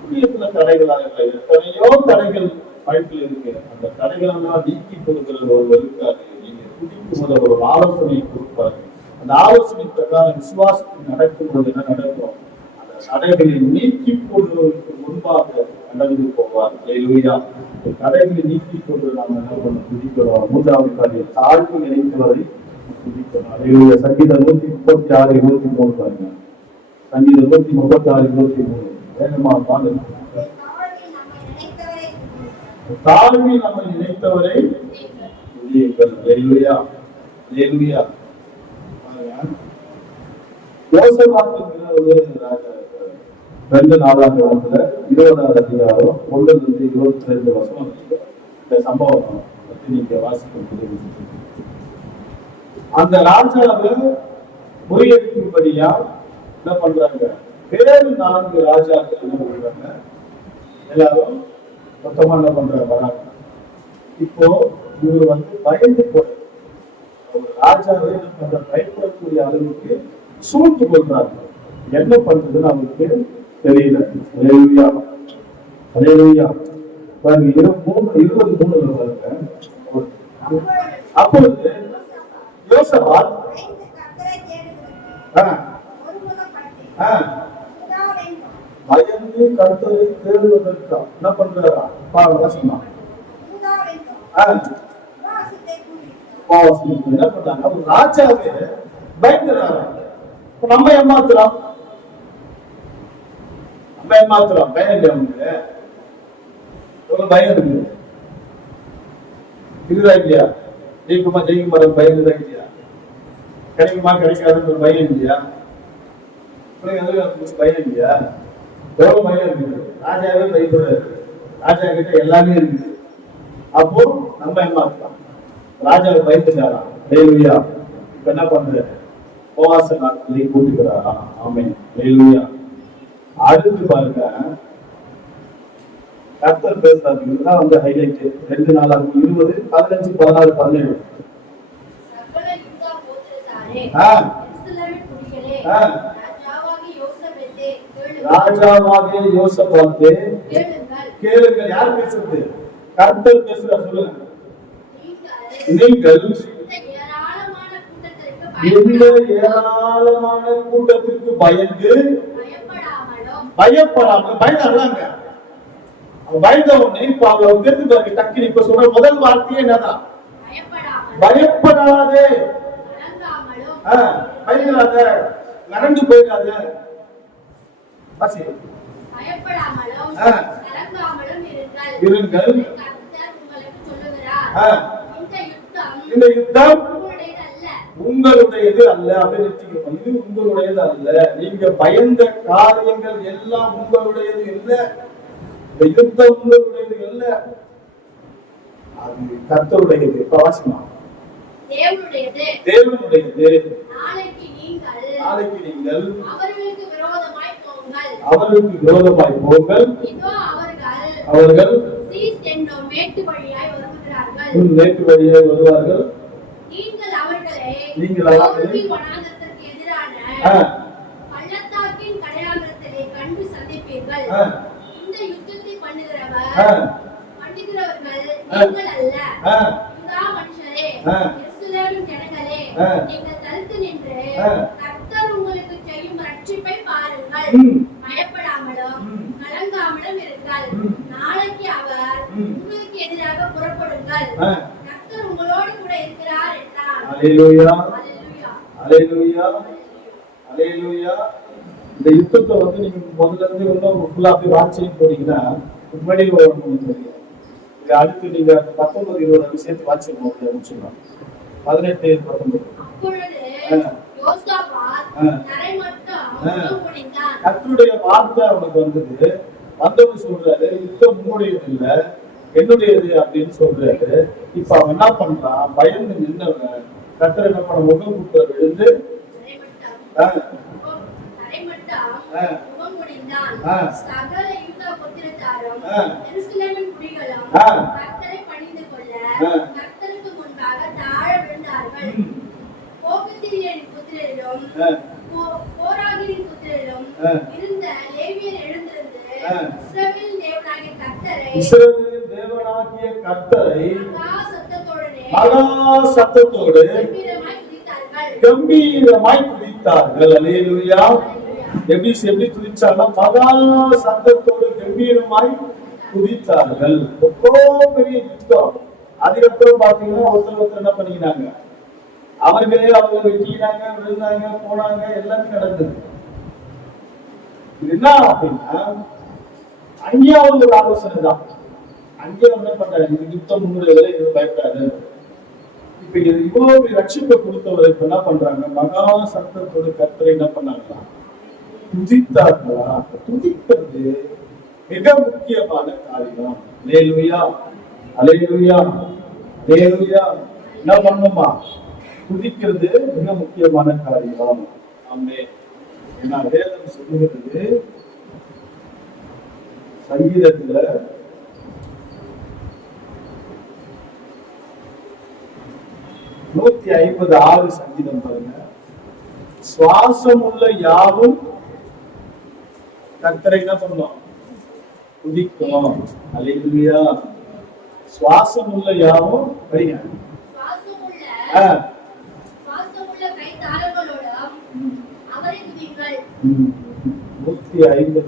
புண்ணியத்துல தடைகளா இருக்கலாம், எத்தனையோ தடைகள் வாழ்க்கையில் இருக்கு. அந்த தடைகளெல்லாம் நீக்கி கொடுக்கிறது ஒருவர் இருக்காரு. நீங்க துடிக்கும் போது அவர் ஒரு ஆலோசனை கொடுப்பாரு. அந்த ஆலோசனை பிரகாரம் விசுவாசத்தில் நடக்கும்போது என்ன நடக்கும், அந்த தடைகளை நீக்கி போடுவதற்கு முன்பாக நடந்து போவார். தடைகளை நீக்கி போட்டு நாம் என்ன பண்ண துதிக்கிறோம். மூன்றாவது காரியம், தாழ்வு நினைத்தவரை துதிக்கிறோம். சங்கீதம் 136, 23 பாருங்க. சங்கீதம் 136, 23 வேகமா பாருங்க. தாழ்வில் நம்மை நினைத்தவரை யோசபாத்துங்கிற ஒரு ராஜா இருக்காரு. 2 20வது அதிகாரம் 1-22 வசனம் இந்த சம்பவம் பத்தி நீங்க வாசிக்க. அந்த ராஜாவை முறியடிக்கும்படியா என்ன பண்றாங்க, வேறு 4 ராஜாக்கள் என்ன பண்றாங்க, எல்லாரும் மொத்தமா என்ன பண்றாங்க வராங்க. இப்போ இவர் பயந்து போற ராஜாவை என்ன பண்ற, பயப்படக்கூடிய அளவுக்கு சூழ்த்து கொள்றாங்க. என்ன பண்றதுன்னு அவருக்கு தெரியல. பாருங்க 23 பாருங்க. அப்பொழுது யோசபாத் பயந்து கர்த்தரை தேடுவதற்கு என்ன பண்றாரா, வாசிமா என்ன பண்றாங்க, ராஜாவே பயந்துறாங்க. நம்ம ஏமாத்துறோம், பயம் இல்லையா உங்களுக்கு, எவ்வளவு பயம் இருக்கு இருக்குதா இல்லையா, ஜெயிக்குமா பயந்துதா இல்லையா, கிடைக்குமா கிடைக்காதுன்ற பயம் இல்லையா, பயம் இல்லையா, எவ்வளவு பயம் இருக்குது. ராஜாவே பயப்படுறாரு, ராஜா கிட்ட எல்லாமே இருக்குது. அப்போ நம்ம ஏமாத்தலாம், ராஜாவை பயந்துட்டாராம். ஹல்லேலூயா. இப்ப என்ன பண்றாரு, உபவாச நாட்களை கூட்டுகிறாரா. ஆமென். ஹல்லேலூயா. அடுத்து பாருங்க, கர்த்தர் பேசுறாரு. இதுதான் ஹைலைட். 2 நாளாக 20, 15, 16, 17. ராஜாவாகிய யோசபாத்தே கேளுங்கள். யார் பேசுறது, கர்த்தர் பேசுறார். சொல்லுங்க, நீங்கள் இந்த ஏராளமான கூட்டத்திற்கு பயந்து பயப்படாமல் பயந்தாங்க. பயந்த உடனே இப்ப அவங்க தெரிந்து பாருங்க, டக்குனு இப்ப சொல்ற முதல் வார்த்தையே என்னதான், பயப்படாதே, பயப்படாத, நடந்து போயிடாத, இருங்கள். இந்த யுத்தம் உங்களுடையது அல்ல அப்படின்னு, இது உங்களுடையது அல்ல. நீங்க பயந்த காரியங்கள் எல்லாம் உங்களுடையது இல்லை. இந்த யுத்தம் உங்களுடையது அல்ல, அது கர்த்தருடையது. வாசிமா, தேவனுடையது. நாளைக்கு நீங்கள் அவர்களுக்கு விரோதமாய் போங்கள். அவர்கள் மேற்கு வழியாய் வருவார்கள். நீங்கள் வனாந்தரத்திற்கு எதிரான பள்ளத்தாக்கின் கடையாளத்திலே கண்டு சந்திப்பீர்கள். இந்த யுத்தத்தை பண்ணுகிறவர்கள் நீங்கள் அல்ல. யூதா மனுஷரே, எருசலேமின் ஜனங்களே, நீங்கள் தரித்து நின்று கர்த்தர் உங்களுக்கு செய்யும் ரட்சிப்பை பாருங்கள். பயப்படாமலும் கலங்காமலும் இருங்கள். நாளைக்கு அவர் உங்களுக்கு எதிராக புறப்படுங்கள். கர்த்தர் உங்களோடு கூட இருக்கிறார் என்றார். அல்லேலூயா, அல்லேலூயா, அல்லேலூயா. இந்த யுத்தத்தை நீங்க முதல்ல இருந்து ஃபுல்லா போய் வாட்சி போனீங்கன்னா முன்னாடி தெரியும். அடுத்து நீங்க 19, 20 விஷயத்தை வாட்சி முடிச்சுக்கலாம். 18, 19. கர்த்தருடைய வார்த்தை அவனுக்கு வந்தது. வந்தவன் சொல்றாரு, யுத்தம் உன்னுடையது இல்ல என்னுடையது அப்படின்னு சொல்றாரு. இப்ப அவன் என்ன பண்றான்? பயந்து நின்றவன் கர்த்தர் என்ன பண்ண முகம் குப்புற விழுந்து சகல யூதா கோத்திரத்தாரும் எருசலேமின் குடிகளும் கர்த்தரை பணிந்து கொள்ள கர்த்தருக்கு முன்பாக தாழ விழுந்தார்கள். கோகத்தியரின் புத்திரரும் கோராகியின் புத்திரரும் இருந்த லேவியர் எழுந்திருந்து இஸ்ரவேலின் தேவனாகிய கர்த்தரை மகா சத்தத்தோடு கம்பீரமாய் துதித்தார்கள். அல்லேலூயா. எப்படி துதிச்சாங்கன்னா மகா சத்தத்தோடு கம்பீரமாய் துதித்தார்கள். ரொம்ப பெரிய யுத்தம். அதுக்கப்புறம் பாத்தீங்கன்னா ஒருத்தர் என்ன பண்ணிக்கிறாங்க, அவர்களே அவங்க வெட்டினாங்க, விழுந்தாங்க, போனாங்க, எல்லாமே நடந்தது. இது என்ன அப்படின்னா அங்கேயாவது ஒரு ஆலோசனை தான். அங்கே என்ன பண்றாங்க, இது யுத்தம் முன்னுரையில இது பயப்படாது. இப்ப இது இவ்வளவு ரட்சிப்பை கொடுத்தவரை இப்ப என்ன பண்றாங்க, மகா சத்தத்தோடு கர்த்தரை என்ன பண்ணாங்களா, துதித்தார்களா. துதிக்கிறது மிக முக்கியமான காரியம். அல்லேலூயா, அல்லேலூயா, அல்லேலூயா. என்ன பண்ணுமா, துதிக்கிறது மிக முக்கியமான காரியம். ஆமென். ஏன்னா வேதம் சொல்லுகிறது சங்கீதத்துல 156 சங்கீதம் பாருங்க. சுவாசம் உள்ள யாவும் கர்த்தரை என்ன பண்ணோம், துதிக்கும். அல்லேலூயா. சுவாசம் உள்ள யாவும் படிங்க. 150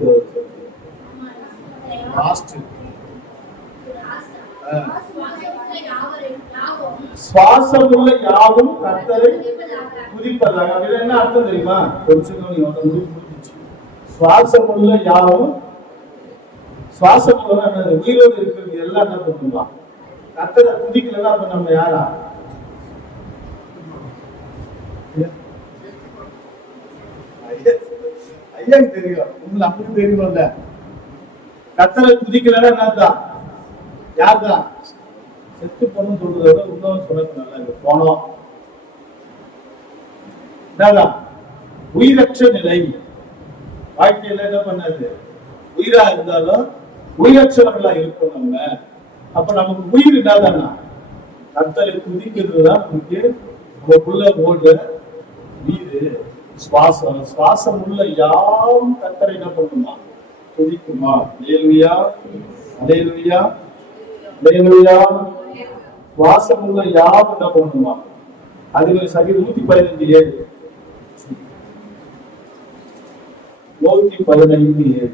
சுவாசம் உள்ள யாவும் கர்த்தரை துதிப்பதாக. அப்படின்னா என்ன அர்த்தம் தெரியுமா? சுவாசம் உள்ள யாவும், சுவாசம் உயிரோடு இருக்கிறது எல்லாம் என்ன பண்ணுவான், கர்த்தரை துதிக்கலன்னா அப்ப நம்ம யாரா? ஐயா தெரியும், உங்களுக்கு அப்படி தெரியும்ல. கர்த்தரை துதிக்கலன்னா என்னதான், யார் தான்? செத்து பொண்ணு சொல்றத விட இன்னொன்னு சொல்றது நல்லா இருக்கு. போனோம் என்னதான் உயிரற்ற நிலை. வாழ்க்கையில என்ன பண்ணாது, உயிரா இருந்தாலும் உயிரற்றவர்களா இருக்கும் நம்ம. அப்ப நமக்கு உயிர் என்னதானா, கர்த்தரை துதிக்கிறது தான் நமக்கு நமக்குள்ள ஓடுற உயிர், சுவாசம். சுவாசம் உள்ள யாவும் கர்த்தரை என்ன பண்ணுமா, துதிக்குமா. அல்லேலூயா, அல்லேலூயா, அல்லேலூயா. சுவாசம் உள்ள யாவும் என்ன பண்ணுமா. அதுல சங்கீதம் 115:7 115:7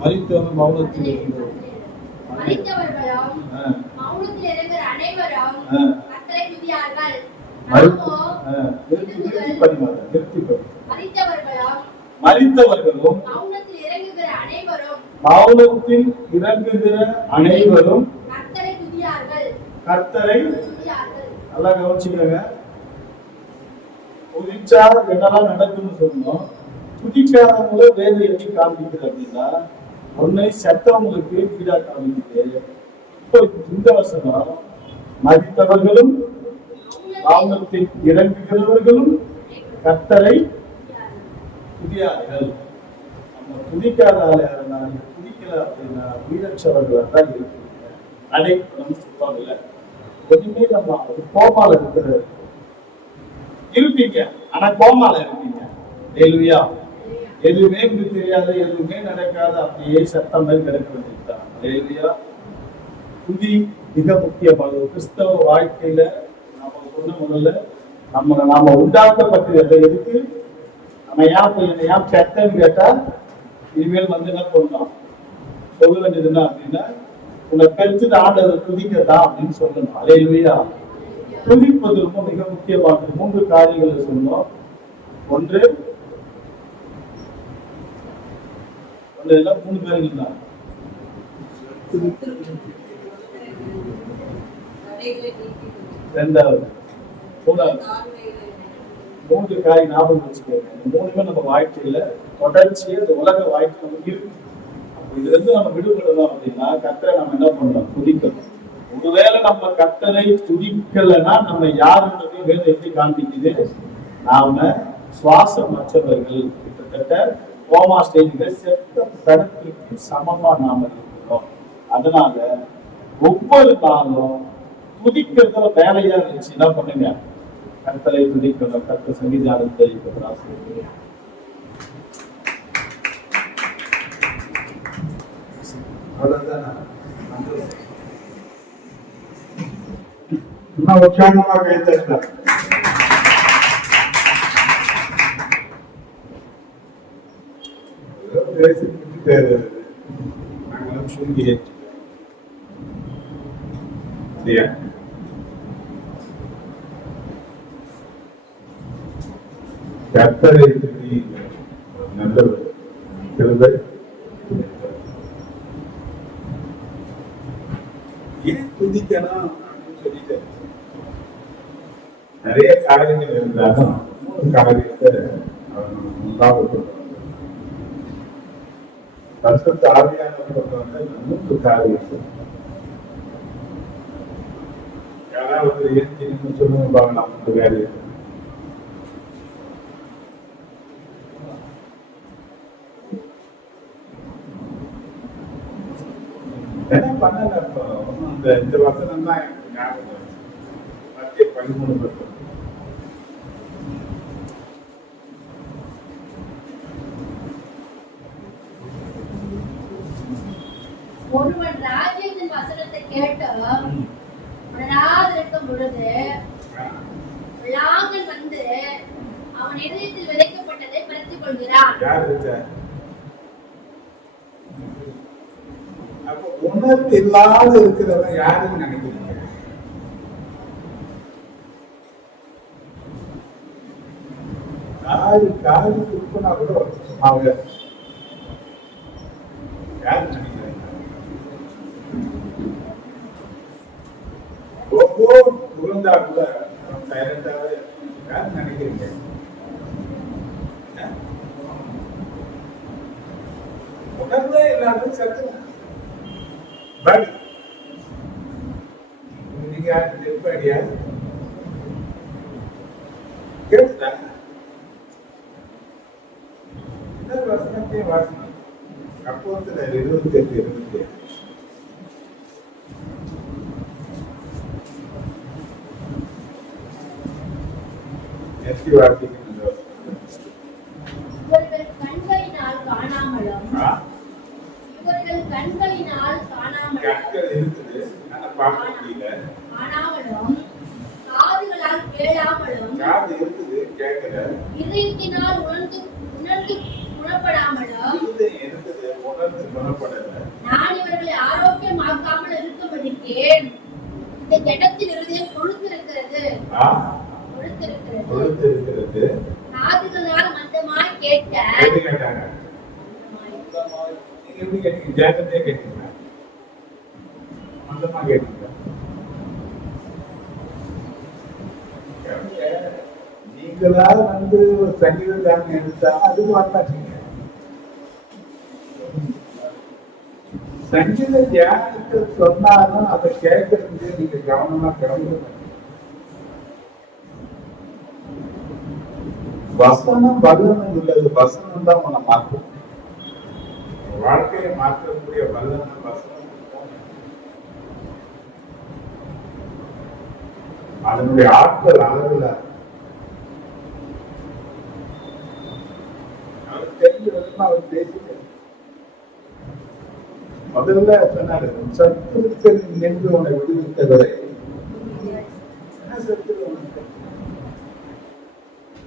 மரித்தவர் மௌனத்தில் இருக்கிறோம். மரித்தவர்களும் மௌனத்தில் இருக்கிற அனைவரும் கர்த்தரை துதியார்கள். மரித்தவர்களும் மௌனத்தில் இறங்குகிற அனைவரும் கர்த்தரை துதியார்கள். கர்த்தரை நல்லா கவனிச்சுக்கோங்க. துதிச்சா என்னெல்லாம் நடக்கும்னு சொன்னோம். துதிக்காதவங்கள வேறு எப்படி காமிக்குது அப்படின்னா, ஒன்னை செத்தவங்களுக்கு வீடா காமிக்குது. இப்போ இந்த வசனம், மரித்தவர்களும் மௌனத்தில் இறங்குகிறவர்களும் கர்த்தரை துதியார்கள். நம்ம துதிக்காத துதிக்கல அப்படின்னா உயிரற்றவர்களா தான் இருக்குங்க. அடைக்கணும் சொல்லுவாங்கல்ல, ஒண்ணுமே நம்ம கோமால இருக்கிறது இருப்பீங்க, ஆனா கோமால இருப்பீங்க. அல்லேலூயா. எதுவுமே உங்களுக்கு தெரியாது, எதுவுமே நடக்காது, அப்படியே சத்தம் மாதிரி கிடக்க வேண்டியதுதான். அல்லேலூயா. துதி மிக முக்கியமானது கிறிஸ்தவ வாழ்க்கையில. நாம சொன்ன முதல்ல நாம உண்டாக்கப்பட்டது எதுக்கு, நம்ம ஏன் பெத்தன்னு கேட்டா இனிமேல் வந்து என்ன பண்ணலாம் சொல்ல வேண்டியது என்ன அப்படின்னா உங்களை பெற்று ஆண்டவர் துதிக்கதான் அப்படின்னு சொல்லணும். அல்லேலூயா. துதிப்பது ரொம்ப மிக முக்கியமானது. 3 காரியங்களை சொன்னோம். ஒன்று எல்லாம் 3 காரியங்கள் தான். ரெண்டாவது 3 காரியம் ஞாபகம் வச்சுக்கோங்க. இந்த 3மே நம்ம வாழ்க்கையில தொடர்ச்சியா இந்த உலக வாழ்க்கை நமக்கு இருக்கு. இதுல இருந்து நம்ம விடுபடணும் அப்படின்னா கர்த்தரை நம்ம என்ன பண்ணணும்? துதிக்கணும். ஒருவேளை நம்ம கர்த்தரை துதிக்கலைன்னா நம்ம யாருன்றதையும் வேதம் எப்படி காண்பிக்குது? நாம சுவாசம் மற்றவர்கள் கிட்டத்தட்ட கோமா ஸ்டேஜ்ல செத்த தடத்திற்கு சமமா நாம இருக்கிறோம். அதனால ஒவ்வொரு நாளும் துதிக்கிறத வேலையா இருந்துச்சு. என்ன பண்ணுங்க? கர்த்தரை துதிக்கணும். கர்த்தர் சங்கீதானத்தை உற்சாகமாக கைத்தட்டலாம். நாங்களும் தூங்கி கர்த்தரை துதியுங்கள். நல்லவர் கிருபை. ஏன் துதிக்கணும் அப்படின்னு சொல்லிட்டு நிறைய காரியங்கள் இருந்தாலும் 3 காரியத்தை அவர் பரிசுத்த ஆவியானவர் கொண்டு வந்த 3 காரியத்தை யாராவது ஏன் சொல்லுங்க பார்க்கலாம். 3 காரியத்தை என்ன பண்ணல. இந்த வசனம் தான் எனக்கு ஞாபகம். மத்திய 13 ஒருவன் ராஜ்யத்தின் வசனத்தை கேட்டு உணராதிருக்கும் பொழுது விளாங்கன் வந்து அவன் இதயத்தில் விதைக்கப்பட்டதை பறித்துக் கொள்கிறான். அப்ப உணர்வு இல்லாத இருக்கிறவன் யாருன்னு நினைக்கிறீங்க? காது துப்புனா கூட அவங்க யாரு நினைக்கிறீங்க? ஒவ்வொரு புகழ்ந்தா கூட சைலண்டாவே யாரு நினைக்கிறீங்க? உணர்வே இல்லாத சத்து பட் நீங்க நெருப்படியா கேட்டா இந்த வசனத்தை வாசனம் அப்போத்துல 28 எத்தி வாசிக்கின்ற இவர்கள் கண்களினால் காணாமலும் காதுகளால் கேளாமலும் இதயத்தினால் உணர்ந்து குணப்படாமலும் நான் இவர்களை ஆரோக்கியமாக்காமல் இருக்கும்படிக்கு இந்த ஜடத்தின் இருதயம் கொழுத்திருக்கிறது. காதுகளால் மந்தமாய் கேட்டாங்க. எப்படி கேட்டீங்க? ஜாக்கிரதையா கேட்டீங்க. மந்தமா கேட்டீங்க. நீங்களா வந்து ஒரு சங்கீத தியானம் எடுத்தா அது வரமாட்டீங்க. சங்கீத தியானத்தை சொன்னாலும் அதை கேட்கறதுக்கு நீங்க கவனமா கவனிக்க. வசனம் வல்லமை உள்ளது. வசனம் தான் உன்னை மாற்றும். வாழ்க்கையை மாற்றக்கூடிய வல்லமை வசனம். அதனுடைய ஆற்றல் அளவில் அவர் தெரிஞ்ச விதமா அவர் பேசினார். முதல்ல சொன்னாரு, சத்துருக்கள் நின்று உன்னை விடுவித்தவரை.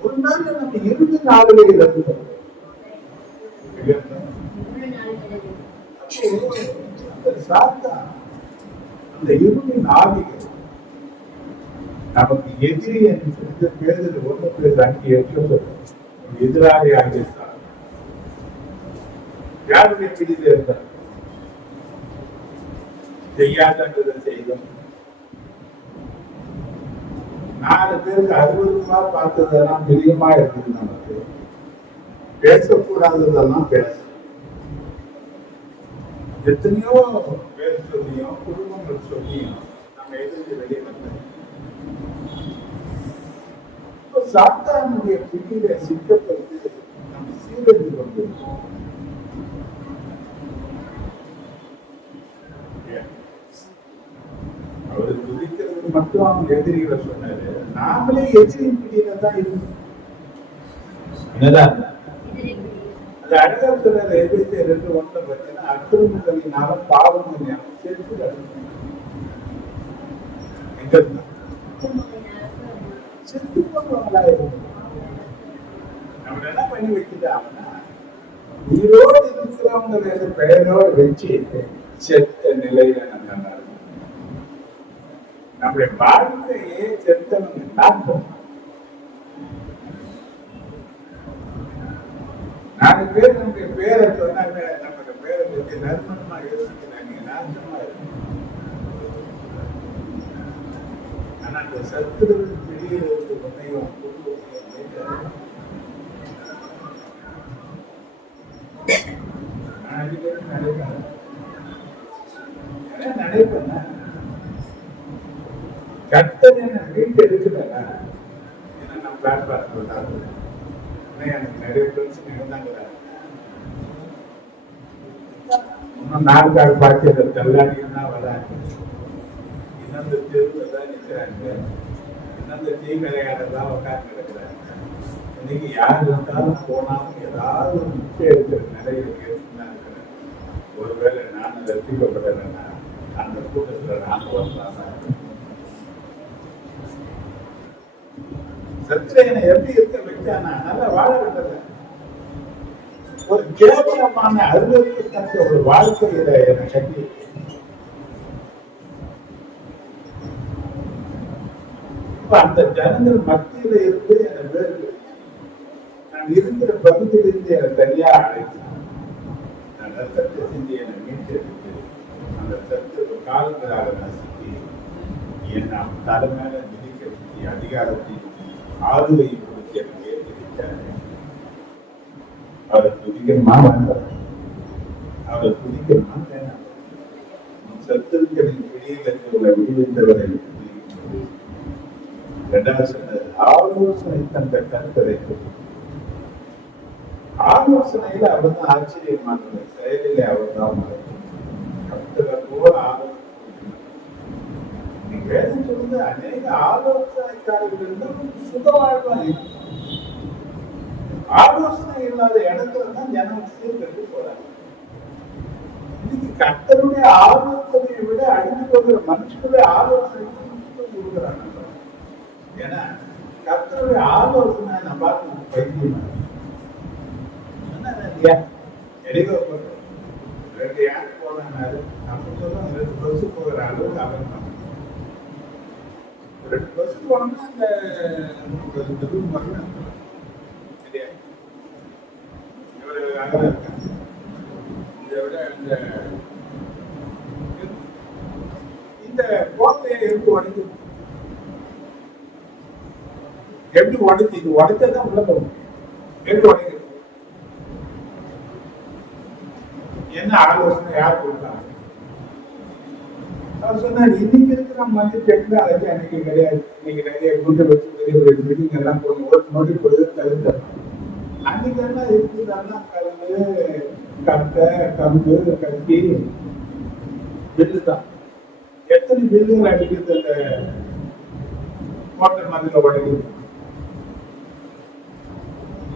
ஒரு நாள் நம்ம 20 நாளிலே இறந்துட்டோம். அந்த சாத்தான், அந்த இருளின் ஆவிகள் நமக்கு எதிரி என்று சொல்லி பேரில் 1:5 எதிராக ஆகியிருந்தார். யாருடைய பிடியில் இருந்தார்? செய்யாததை செய்தோம். 4 பேருக்கு 60 ரூபாய் பார்த்ததெல்லாம் பிரியமா இருக்குது. நமக்கு பேசக்கூடாததெல்லாம் பேச எத்தனையோ பேர் சொல்லியும் குடும்பங்கள் சொல்லியும் நம்ம எதிர்த்து வெளியே வந்தோம். சாத்தானுடைய பிடியில சிக்கப்பட்டு நம்ம சீரழிந்து கொண்டிருக்கோம். அவரு துதிக்கிறது மட்டும் அவங்க எதிரிகளை சொன்னாரு. நாமளே எதிரியின் பிடியில தான் இருக்கோம். அது அழகத்துல 2:1 பார்த்தீங்கன்னா, அக்கிரமங்களினால பாவங்கள் சேர்த்து எங்க இருந்தா செத்து போனவங்களா இருக்கும். நம்ம என்ன பண்ணி வைக்கிறாங்கன்னா, உயிரோடு இருக்கிறவங்க பெயரோடு வச்சு செத்த நிலையில நம்ம நம்முடைய வாழ்க்கையே செத்தவங்க நாட்டம். 4 பேர் நம்முடைய பேரை சொன்னாங்க, நம்முடைய பேரை வச்சு நறுமணமா யோசிக்கிறாங்க, நாசமா இருக்கு. ஆனா அந்த சத்துருவின் பிடியிலிருந்து உன்னையும் நடைபெற கர்த்தனை வீட்டு எடுக்கலன்னா ஏன்னா நம்ம பிளாட்பார்க் போட்டாங்க. எனக்கு நிறைய பிரச்சனை இருந்தாங்க. இன்னும் 4 கால் பாக்கியத்தை தள்ளாடினா வராங்க. இன்னும் இந்த தெருவில் தான் நிற்கிறாங்க. இன்னும் இந்த டீ கடையாடலாம் உட்கார்ந்து கிடக்குறாங்க. இன்னைக்கு யார் இருந்தாலும் போனாலும் ஏதாவது ஒரு முக்கிய இருக்கிற நிலையில இருக்குதான் இருக்கிறேன். ஒருவேளை நான் ரசிக்கப்படலைன்னா அந்த கூட்டத்தில் நான் வந்தாங்க. சத்திரனை எப்படி இருக்க வைக்கானா நல்லா வாழ விட்டது. ஒரு கேவலமான அருவருக்கத்தக்க ஒரு வாழ்க்கையில எனக்கு சக்தி. அந்த ஜனங்கள் மத்தியில இருந்து என வேறு நான் இருக்கிற பகுதியிலிருந்து என்னை தனியா அழைத்து நான் ரத்தத்தை செஞ்சு என்னை மீட்டெடுத்து அந்த சத்துரு காலங்களாக நசுக்கி என்னை தலை மேல மிதிக்க வச்சு அதிகாரத்தை ஆளுகையை கொடுத்து எனக்கு ஏற்றிருக்காரு. அவரை துதிக்கணுமா வேண்டாம்? அவரை துதிக்கணுமா வேண்டாம்? சத்துருக்களின் பிடியிலிருந்து விடுவித்தவரை 2வது சொன்னது ஆலோசனை தந்த கர்த்தரை. ஆலோசனையில அவர் தான் ஆச்சரியமானவர், செயலிலே அவர் தான் கர்த்தரை போல ஆலோசனை. வேதம் சொல்லுங்க, அநேக ஆலோசனைக்காரர்கள் சுக வாழ்வா இருக்கும். ஆலோசனை இல்லாத இடத்துல தான் ஜனம் சீர்கட்டு போறாங்க. இன்னைக்கு கர்த்தருடைய ஆலோசனையை விட அழிந்து போகிற மனுஷனுடைய ஆலோசனை கொடுக்குறாங்க. ஏன்னா கர்த்தருடைய ஆலோசனை நான் பார்த்து பைத்தியம் எடிகோ 2 யாரு போனாரு நம்ம சொல்லுவோம் 2 பஸ் போகிற அளவுக்கு அவன் 2 பஸ் போனோம்னா அந்த ரூம் வரணும். இதை விட இந்த கோட்டையை எடுத்து உடைச்சு எப்படி உடைச்சு இது உடைச்சதான் உள்ள போகும். எடுத்து உடைக்கிறது என்ன ஆலோசனை யார் கொடுத்தாங்க? அவர் சொன்னார், இன்னைக்கு இருக்கிற மாதிரி டெக்னாலஜி அன்னைக்கு கிடையாது. இன்னைக்கு நிறைய குண்டு வச்சு பெரிய பெரிய மீட்டிங் எல்லாம் போய் நோட்டி போடுறது தவிர்த்தாங்க. அன்னைக்கு எல்லாம் இருக்குதெல்லாம் கலந்து கட்டை கம்பு கட்டி பில்லு தான். எத்தனை பில்லுகள் அடிக்கிறது அந்த கோட்டை மதில உடைக்கிறது?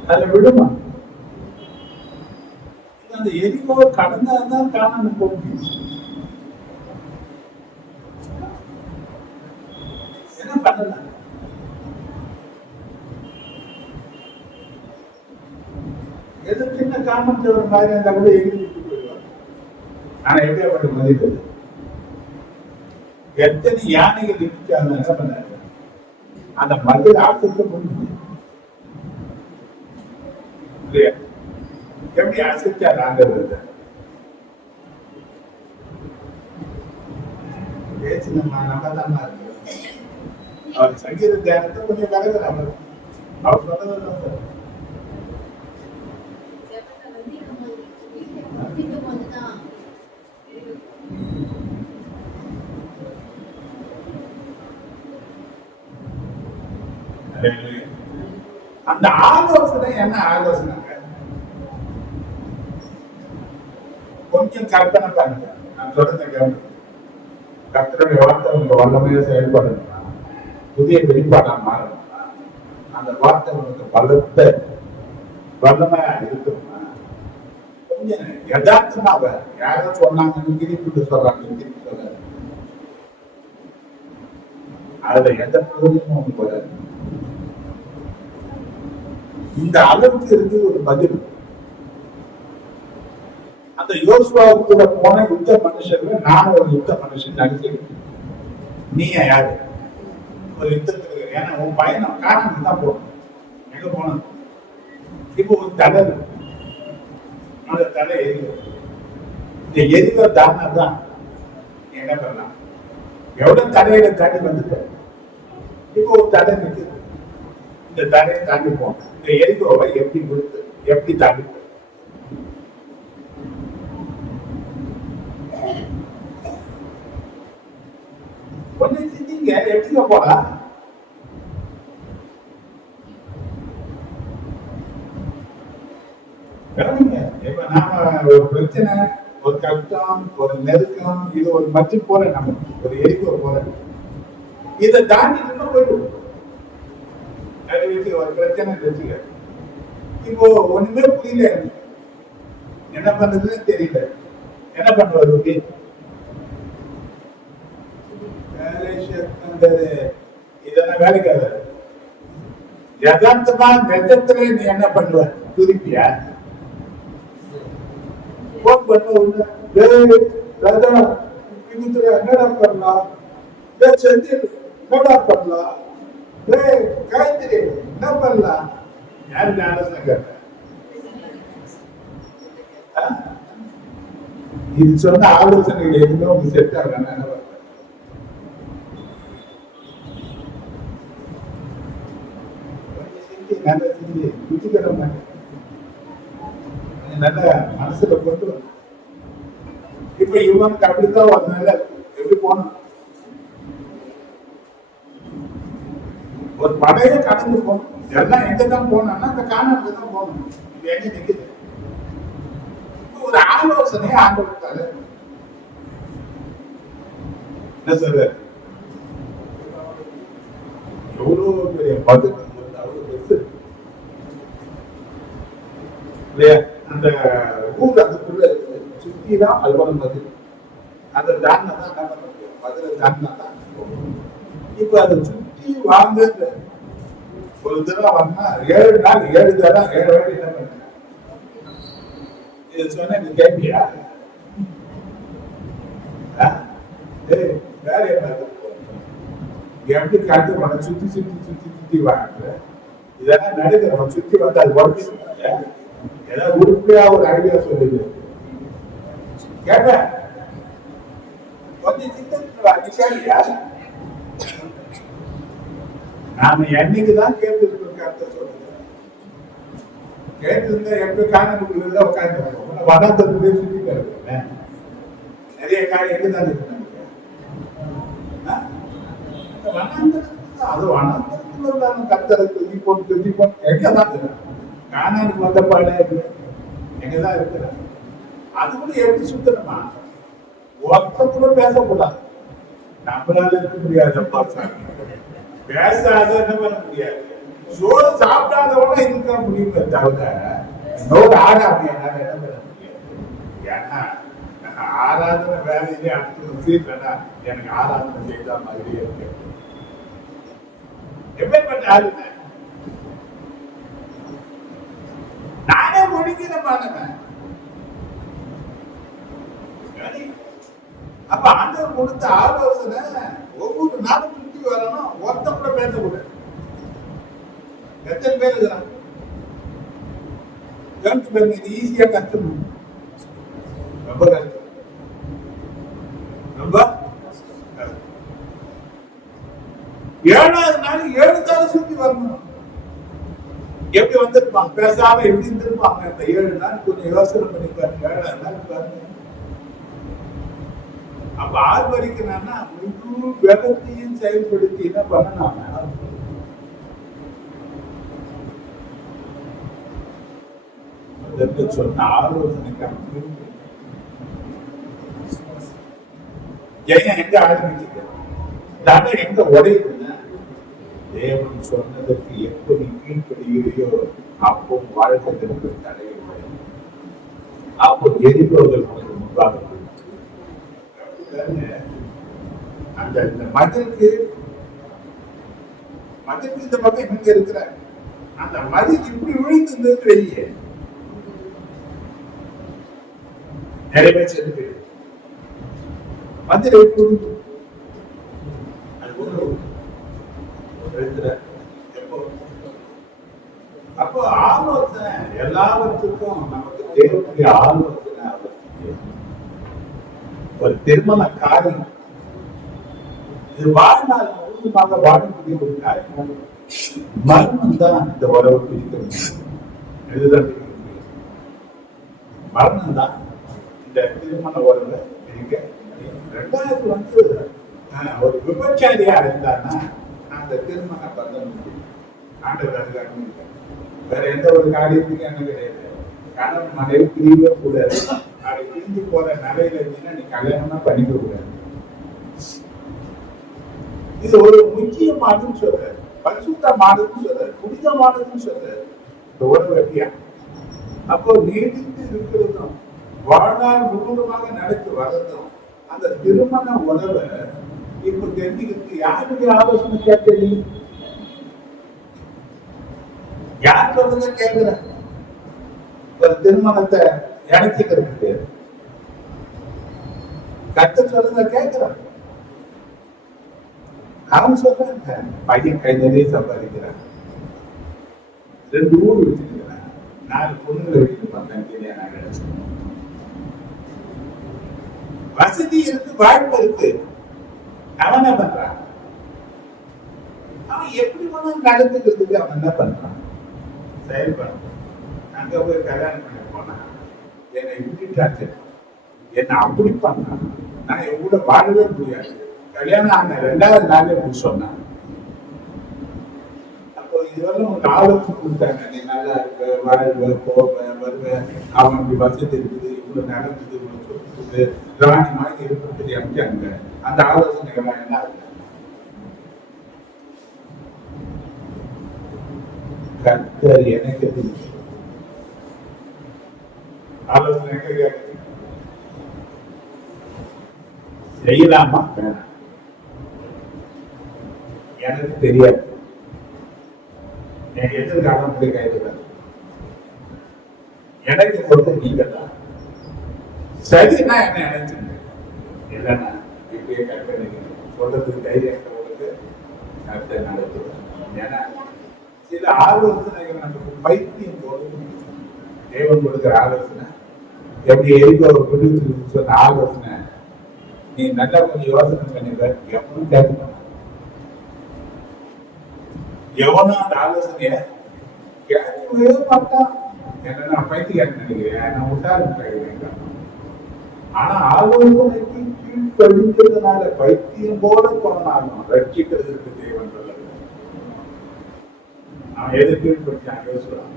அதுல விடுமா? அந்த எரிகோ கடந்தாதான் காணாம போக முடியும். என்ன பண்ணலாம்? எது சின்ன காமன் ஒரு மாதிரி இருந்தா கூட எகிரி விட்டு போயிடுவாங்க. ஆனா எப்படியாப்பட்ட மதிப்பு எத்தனை யானைகள் இருக்கு அந்த என்ன பண்ணாரு அந்த மதில் அசைக்க முடியும் இல்லையா? எப்படி அசைச்சார் ஆண்டவர்? பேச்சு நம்ம தான் இருக்கு. அவர் சங்கீத தியானத்தை கொஞ்சம் கலக்குற அவர் சொன்னது அந்த ஆலோசனை என்ன ஆலோசனை கொஞ்சம் கற்பனை பண்ணுங்க. நான் தொடர்ந்து கவனம் கர்த்தருடைய வார்த்தை உங்க வல்லமையா செயல்படணும்னா புதிய வெளிப்பாடா மாறணும்னா அந்த வார்த்தை உங்களுக்கு பலத்த வல்லமையா இருக்கணும்னா கொஞ்சம் யதார்த்தமாக யாரோ சொன்னாங்கன்னு திருப்பி சொல்றாங்க திருப்பி சொல்றாங்க அதுல எந்த பிரயோஜனமும் உங்களுக்கு வராது. இந்த அளவுக்கு இருந்து ஒரு பதில் அந்த யோசுவாவுக்கு கூட போன யுத்த மனுஷர்கள் நானும் ஒரு யுத்த மனுஷன் நினைச்சிருக்கேன். நீ யாரு ஒரு யுத்தத்துக்கு? ஏன்னா உன் பயணம் காரணம் தான் போகணும். எங்க போனது? இப்போ ஒரு தலை அந்த தலை எரியும். இந்த எரிவ தானா தான் என்ன பண்ணலாம்? எவ்வளவு தலையில தாண்டி வந்துட்ட. இப்போ ஒரு தலை நிற்குது. இந்த தலையை தாண்டி போகணும். இந்த எரிகோவை எப்படி கொடுத்து எப்படி தாண்டி போ? கொஞ்சம் சிந்திங்க. எப்படிங்க போலாம்? இப்ப நாம ஒரு பிரச்சனை, ஒரு கஷ்டம், ஒரு நெருக்கம், இது ஒரு மச்சு போல நம்ம ஒரு எரிகோ போல இதை தாண்டி போயிடுவோம். ஒரு பிரச்சனை வச்சுக்க. இப்போ ஒண்ணுமே புரியல, என்ன பண்றதுன்னு தெரியல. என்ன பண்றது? இதெல்லாம் வேலைக்காக யதார்த்தமா நெஜத்துல நீ என்ன பண்ணுவ? துரிப்பியா? போன் பண்ண என்னடா பண்ணலாம்? செந்தில் என்னடா பண்ணலாம்? காயத்ரி என்ன பண்ணலாம்? யாருக்கு ஆலோசனை கேட்ட? இது சொன்ன ஆலோசனைகள் எதுவுமே உங்களுக்கு செட் ஆகலாம். என்ன பண்ண? நல்ல செஞ்சு புத்திகரம் நல்ல மனசுல கொண்டு வரும். இப்ப இவனுக்கு அப்படித்தான் ஒரு நல்ல எப்படி போனோம்? ஒரு படையை கடந்து போகணும். எல்லாம் எங்கதான் போனோம்னா அந்த காணாமத்துக்கு தான் போகணும். இது எங்க நிக்குது? ஒரு ஆலோசனையை ஆண்டவர்த்தாரு என்ன சொல்ற? எவ்வளவு பெரிய பதில் இல்லையா? அந்த ஊர் அதுக்குள்ள சுத்திதான் அல்வனம் பதில். அதை தாண்டினா தான் என்ன பண்ண முடியும்? பதில தாண்டினா தான். இப்ப அதை சுத்தி வாங்க ஒரு தடவை வந்தா 7 நாள் 7 தடவை 7 வாட்டி என்ன பண்ண? இது சொன்ன நீ கேட்பியா? வேலையை பார்த்து எப்படி காட்டு பண்ண? சுத்தி சுத்தி சுத்தி சுத்தி வாங்க. இதெல்லாம் நடுக்கிறவன் சுத்தி வந்து அது உடம்பு ஏதாவது உருப்படியா ஒரு ஐடியா சொல்லுது கேட்ட கொஞ்சம் சிந்தியா? நாம என்னைக்குதான் கேட்டு இருக்க சொல்லுங்க. கேட்டு இருந்தா எப்படி காணொலிக்குள்ள உட்காந்து வனாந்தரத்துலேயே சுத்தி கிடக்கு. நிறைய காரியம் எங்கதான் இருக்கு அது வனாந்தரத்துல கத்தரை துதி போட்டு எங்கதான் இருக்கு? காணானுக்கு வந்த பாட எங்கதான் இருக்கிற? அது கூட எப்படி சுத்தணுமா? ஒருத்த கூட பேசக்கூடாது. நம்மளால இருக்க முடியாது. பேசாத என்ன பண்ண முடியாது. சோறு சாப்பிடாதவன இருக்க முடியுமே தவிர நோடு ஆட அப்படின்னா என்ன பண்ண முடியாது. ஏன்னா ஆராதனை வேலையிலே அடுத்த சீர்லன்னா எனக்கு ஆராதனை செய்த மாதிரியே இருக்கு. எப்பேற்பட்ட ஆளுங்க நானே முடிக்கிறேன். அப்ப ஆண்டவர் கொடுத்த ஆலோசனை ஒவ்வொரு நாளும் சுற்றி வரணும். ஒருத்த கூட பேசக்கூடாது. எத்தனை பேர் இருக்கிறாங்க? இது ஈஸியா கஷ்டம், ரொம்ப கஷ்டம், ரொம்ப கஷ்டம். 7வது நாள் 7 நாள் சுற்றி வரணும். எப்படி வந்திருப்பாங்க? பேசாம எப்படி இருந்திருப்பாங்க? அந்த 7 நாள் கொஞ்சம் யோசனை பண்ணி பாருங்க. 7வது நாள் பாருங்க. அப்ப ஆர்ப்பரிக்கிறான்னா முழு வேகத்தையும் செயல்படுத்தி என்ன பண்ணணும்? சொன்ன ஆலோசனைக்கு எங்க ஆரம்பிச்சுக்க, தடை எங்க உடையுதுன்னா, தேவன் சொன்னதற்கு எப்ப நீ கீழ்படுகிறையோ அப்போ வாழ்க்கை திரும்ப தடை உடையும். அப்போ எரிபவர்கள் முன்பாக அந்த மதிலுக்கு இந்த பக்கம் எங்க இருக்கிற அந்த மதில் இப்படி விழுந்து வெளியே நிறைவேற்று மதில் அப்போ ஆலோசனை எல்லாவற்றுக்கும் நமக்கு தேவையான ஆலோசனை. ஒரு திருமண காரியம் இது வாழ்நாள் முழுவதுமாக வாழக்கூடிய ஒரு காரியம். மரணம் தான் இந்த உறவு பிரிக்கிறது. இதுதான் மரணம் தான் இந்த திருமண உறவை பிரிக்க. 2வது ஒரு விபச்சாரியா இருந்தான்னா அந்த திருமண பந்தம் ஆண்டவர் அதுக்காக வேற எந்த ஒரு காரியத்துக்கும் என்ன கிடையாது. கணவன் மனைவி பிரியவே கூடாது. அதை பிரிஞ்சு போற நிலையில இருந்தீங்கன்னா நீ கல்யாணமா பண்ணிக்க கூடாது. இது ஒரு முக்கியமானதுன்னு சொல்றாரு, பரிசுத்தமானதுன்னு சொல்றாரு, புனிதமானதுன்னு சொல்றாரு. இந்த உறவு எப்படியா? அப்போ நீடித்து இருக்கிறதும் வாழ்நாள் முழுவதுமாக நடத்தி வர்றதும் அந்த திருமண உறவை இப்ப தெரிஞ்சுக்கிட்டு யாருடைய ஆலோசனை கேட்க? யார் சொல்றத கேட்கிற? ஒரு திருமணத்தை இணைச்சிக்கிறது கத்த சொல்றத கேட்கிறான். அவன் சொல்றாங்க, பையன் கை நிறைய சம்பாதிக்கிறான், 2 ஊர் வச்சிருக்கிறான், 4 பொண்ணுங்களை வச்சிருப்பான், தனித்தனியா வசதி இருக்கு, வாழ்க்கை இருக்கு. அவன் என்ன பண்றான்? அவன் எப்படி வேணும் நடந்துக்கிறதுக்கு அவன் என்ன பண்றான்? செயல்படுறான். அங்க போய் கல்யாணம் பண்ண போனா என்னை விட்டுட்டாச்சு, என்ன அப்படி பண்ணான், நான் என் கூட வாழவே முடியாது. கல்யாணம் ஆன 2வது நாள் எப்படி சொன்னான்? அப்போ இதெல்லாம் ஒரு ஆலோசனை கொடுத்தாங்க. நீ நல்லா இருக்க, வாழ்வ, போவ, வருவ, அவன் இப்படி வசதி இருக்குது, இவ்வளவு நடந்தது, இவ்வளவு சொல்லுது, ராணி மாதிரி இருக்கிறது அமைச்சாங்க. அந்த ஆலோசனைகள்லாம் என்ன இருக்கு? கர்த்தர் எனக்கு ஆலோசனை செய்யலாமா வேணாம் எனக்கு தெரியாது. என் எதிர்காலம் அப்படி கைதுதான். எனக்கு பொறுத்த நீங்க தான் சரின்னா என்ன நினைச்சுங்க, இல்லைன்னா இப்படியே கற்பனை சொல்றதுக்கு தைரியம் உங்களுக்கு கருத்தை நடத்துவேன். ஏன்னா சில ஆலோசனைகள் நமக்கு பைத்தியம் போது தேவன் கொடுக்குற ஆலோசனை எப்படி எரிக்கோ குடிச்சு சொன்ன ஆலோசனை நீ நல்லா கொஞ்சம் யோசனை பண்ணிக்க. எவனும் கேட்க எவனும் அந்த ஆலோசனைய கேட்கவே மாட்டான். என்ன நான் பைத்தியம் நினைக்கிறேன், நான் விட்டாரு. ஆனா ஆலோசனைக்கு கீழ்படிஞ்சதுனால பைத்தியம் போல போனாலும் ரட்சிக்கிறதுக்கு தேவன் சொல்லல. அவன் எது கீழ்படிச்சான் யோசிக்கிறான்.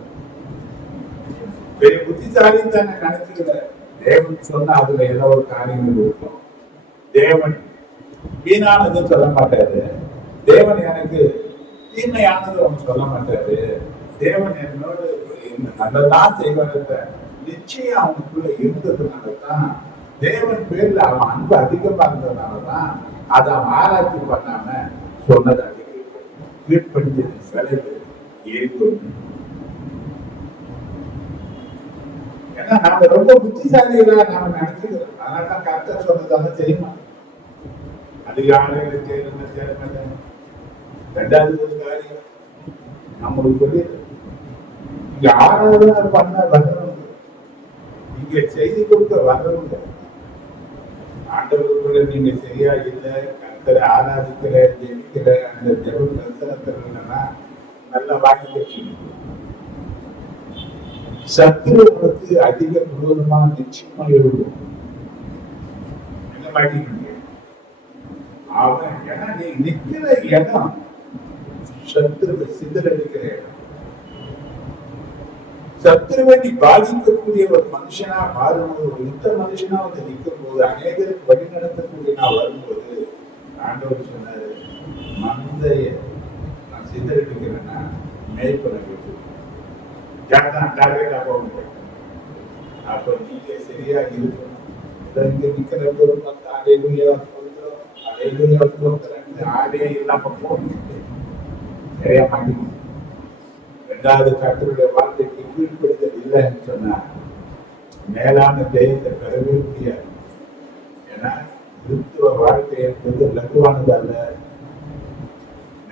பெரிய புத்திசாலின்னு தானே நினைச்சுக்கிற. தேவன் சொன்னா அதுல ஏதோ ஒரு காரியங்கள் இருக்கும். தேவன் வீணானது சொல்ல மாட்டாரு. தேவன் எனக்கு தீமையானது அவன் சொல்ல மாட்டாரு. தேவன் என்னோட நல்லதான் செய்வார். நிச்சயம் அவனுக்குள்ள இருந்ததுனாலதான், தேவன் பேர்ல அவன் அன்பு அதிகமா இருந்ததுனாலதான் அதை அவன் ஆராய்ச்சி பண்ணாம சொன்னது விளைவு ஏறிக்கொண்டு. ஏன்னா நாம ரொம்ப புத்திசாலிகளா நாம நினைச்சுக்கிறோம். அதனாலதான் கர்த்தர் சொன்னதெல்லாம் தெரியுமா? அதிகாலையில தேர்ந்த ரெண்டாவது ஒரு காரியம் நம்மளுக்கு சொல்லி இங்க ஆராதனை பண்ண வரணும், இங்க செய்தி கொடுக்க வரணும். ஆண்டவருக்குள்ள நீங்க சரியா இல்லை, கர்த்தரை ஆராதிக்கல, ஜெபிக்கல, அந்த ஜெப தரிசனத்தினா நல்ல வாங்கி சத்துருவுக்கு அதிக விரோதமா நிச்சயமா எழுதும். என்ன மாட்டீங்க அவன், ஏன்னா நீ நிக்கிற இடம் சத்துருவை சிதறடிக்கிற இடம். சத்துருவை நீ பாதிக்கக்கூடிய ஒரு மனுஷனா மாறும்போது, ஒரு யுத்த மனுஷனா வந்து நிற்கும் போது, அநேகருக்கு வழி நடத்தக்கூடிய நான் வரும்போது, ஆண்டவர் சொன்னாரு, மந்தைய நான் சிதறடிக்கிறேன்னா மேய்ப்பனை விட்டு டார்கெட்டா போக முடியும். அப்ப நீங்க சரியா இருக்கணும். இங்க நிக்கிற போது பார்த்தா அலையிலுயா கொடுக்குறோம், அலையிலுயா கொடுக்குறேன், ஆடே இல்லாம போட்டு நிறைய மாட்டீங்க. இரண்டாவது கர்த்தருடைய வார்த்தைக்கு கீழ்ப்படுத்தல் இல்லைன்னு சொன்னா மேலான ஜெயத்தை பெறவே முடியாது. ஏன்னா கிறிஸ்துவ வாழ்க்கை என்பது லகுவானது அல்ல,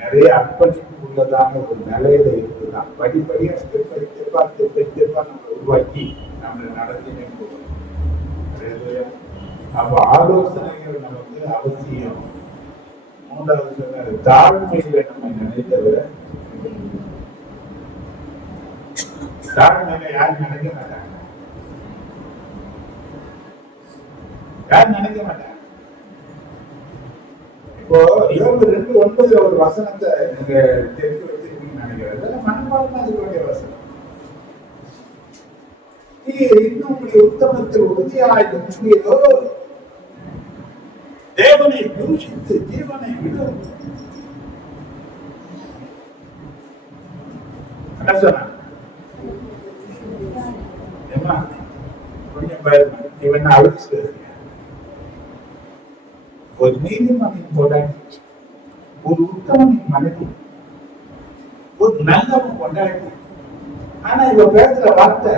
நிறைய அர்ப்பணிப்பு உள்ளதான ஒரு நிலையில இருக்குதான். படிப்படியா ஸ்டெப்பா நம்ம உருவாக்கி நம்மளை நடத்தினே போகணும். அப்ப ஆலோசனைகள் நமக்கு அவசியம். மூன்றாவது சொன்னாரு, தாழ்மையில நம்ம நினைத்தவரை தாழ்மையில யாரும் நினைக்க மாட்டாங்க. யாரும் நினைக்க மாட்டாங்க. இப்போ யோபு 2:9 ஒரு வசனத்தை நீங்க தெரிஞ்சு வச்சிருக்கீங்கன்னு நினைக்கிறேன். மனப்பாடமா இருக்க வேண்டிய வசனம். நீ இன்னும் உங்களுடைய உத்தமத்தில் உறுதியாய் நின்றீரோ, தேவனை தூஷித்து ஜீவனை விடும். என்ன சொன்ன? கொஞ்சம் பாருங்க, இவன் அழிச்சு ஒரு நீதிமன்றம் கொண்டாடி, ஒரு உத்தமனின் மனைவி, ஒரு நல்லவன் கொண்டாடி. ஆனா இவ பேசுற வார்த்தை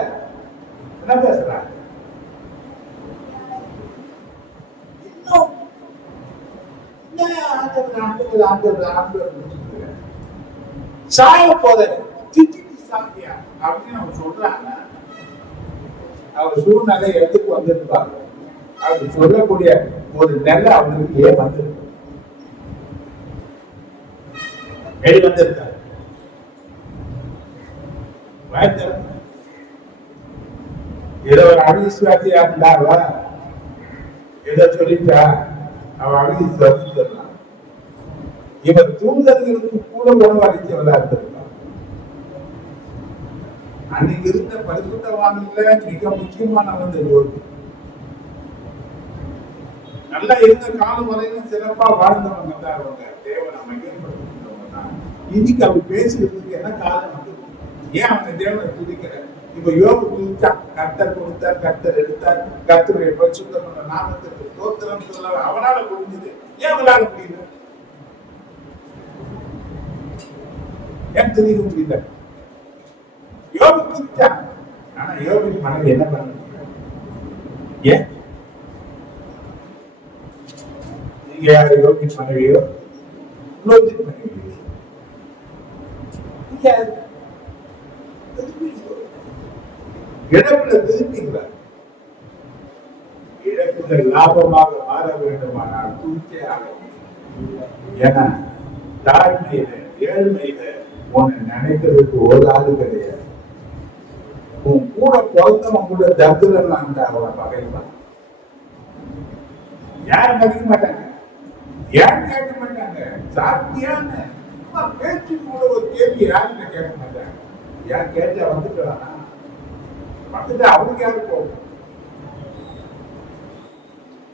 என்ன பேசுறா? இன்னும் சாய போத சாப்பியா அப்படின்னு அவன் சொல்றாங்க. அவர் சூழ்நிலை எடுத்துக்கு வந்திருப்பாங்க. அவர் சொல்லக்கூடிய ஒரு நிலை அவங்களுக்கு ஏன் வந்திருக்கு, வெளி வந்திருக்காரு. ஏதோ ஒரு அவிசுவாசியா இருந்தாவா, ஏதோ சொல்லிட்டா அவ அவிசுவாசி சொல்லலாம். இவர் தூதர்களுக்கு கூட உணவு அளித்தவளா இருந்திருக்கான். அன்னைக்கு இருந்த பரிசுத்தவான்கள மிக முக்கியமான வந்து யோகி. நல்லா இருந்த காலம் வரையிலும் சிறப்பா வாழ்ந்தவங்க தான் அவங்க. தேவனை மையப்படுத்தினவங்க தான். இன்னைக்கு அப்படி பேசுறதுக்கு என்ன காரணம் வந்து? ஏன் அவங்க தேவனை துதிக்கிற? இப்ப யோகு துதிச்சா, கர்த்தர் கொடுத்தார், கர்த்தர் எடுத்தார், கர்த்தருடைய பரிசுத்தமான நாமத்திற்கு ஸ்தோத்திரம் சொல்ல அவனால முடிஞ்சது. ஏன் அவனால முடியல? ஏன் துதிக்க முடியல? யோகு துதிச்சா, ஆனா யோகின் மனைவி என்ன பண்ண முடியும்? ஏன் நீங்க யாரு யோகின் மனைவியோ லோத்தின் மனைவியோ? இழப்புல திருப்பிங்களா? இழப்புல லாபமாக மாற வேண்டுமானால் தூக்கே ஆகும். ஏன்னா தாழ்மையில ஏழ்மையில உன்னை நினைக்கிறதுக்கு ஒரு ஆளு கிடையாது. உன் கூட பிறந்தவன் கூட தர்தலாம் அவனை பகைப்பான். யாரும் மதிக்க மாட்டாங்க, ஏன் கேட்க மாட்டாங்க. சாத்தியான பேச்சு கூட ஒரு கேள்வி யாருன்னு கேட்க மாட்டாங்க. ஏன் கேட்டா வந்துட்டானா? வந்துட்டு அவனுக்கு யாரு போகும்?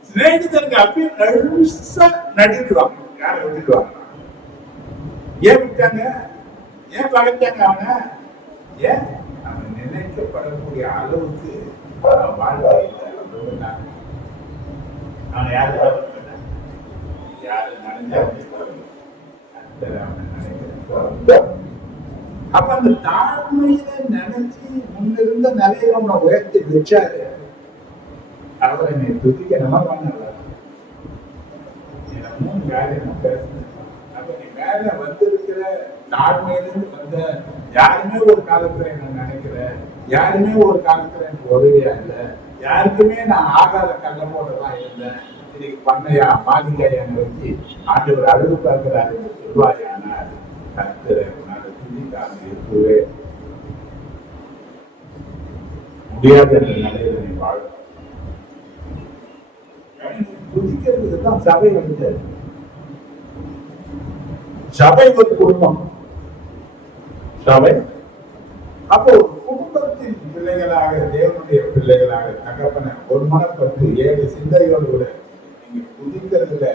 சிநேகிதனுக்கு அப்படியே நழுசா நடிடுவாங்க. யாரை விட்டுடுவாங்க? ஏன் விட்டாங்க? ஏன் பகைச்சாங்க அவனை? ஏன் அவன் நினைக்கப்படக்கூடிய அளவுக்கு வாழ்க்கை இல்லை. அவனை யாரு யாரு நினைஞ்சா அப்ப அந்த தாழ்மையில நினைச்சு முன்னிருந்த நிலையில உன்னை உயர்த்தி வச்சாரு. அவரை நீ துதிக்கணுமா பண்ணல? மூணு காரியம் நான் பேசுறேன். அப்ப நீ மேல வந்திருக்கிற தாழ்மையிலிருந்து வந்த யாருமே ஒரு காலத்துல என்ன நினைக்கிற, யாருமே ஒரு காலத்துல எனக்கு உதவியா இல்லை, யாருக்குமே நான் ஆகாத கல்ல போடலாம் இருந்தேன். இன்னைக்கு பண்ணையா மாளிகையா வச்சு ஆண்டவர் அழுது பார்க்கிறாரு சொல்வாயானார். கர்த்தரை துதிக்காம இருக்கவே முடியாத நிலையில நீ வாழ. துதிக்கிறதுக்கு தான் சபை வந்து. சபை ஒரு குடும்பம். சபை அப்போ குடும்பத்தின் பிள்ளைகளாக, தேவனுடைய பிள்ளைகளாக தகப்பன ஒரு மனப்பட்டு 7 சிந்தையோடு கூட நீங்க துதிக்கிறதுல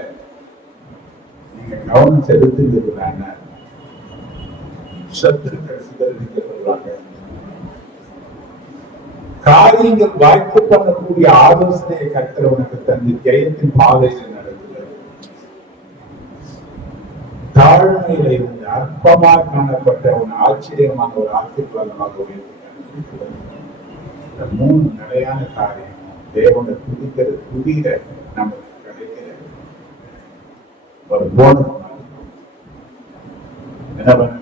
நீங்க கவனம் செலுத்துங்கிறாங்க. சத்துருக்கள் சிதறடிக்க சொல்றாங்க. காரியங்கள் வாய்ப்பு பண்ணக்கூடிய ஆலோசனையை கர்த்தர் உனக்கு தந்து ஜெயத்தின் பாதையில் நடக்குது. தாழ்மையில இருந்து அற்பமாக காணப்பட்ட உன் ஆச்சரியமான ஒரு ஆசீர்வாதமாக உயர்த்துகிறார். இந்த 3 நிலையான காரியம் தேவனை துதிக்கிற துதியில நமக்கு கிடைக்கிற ஒரு போனஸ். என்ன பண்ண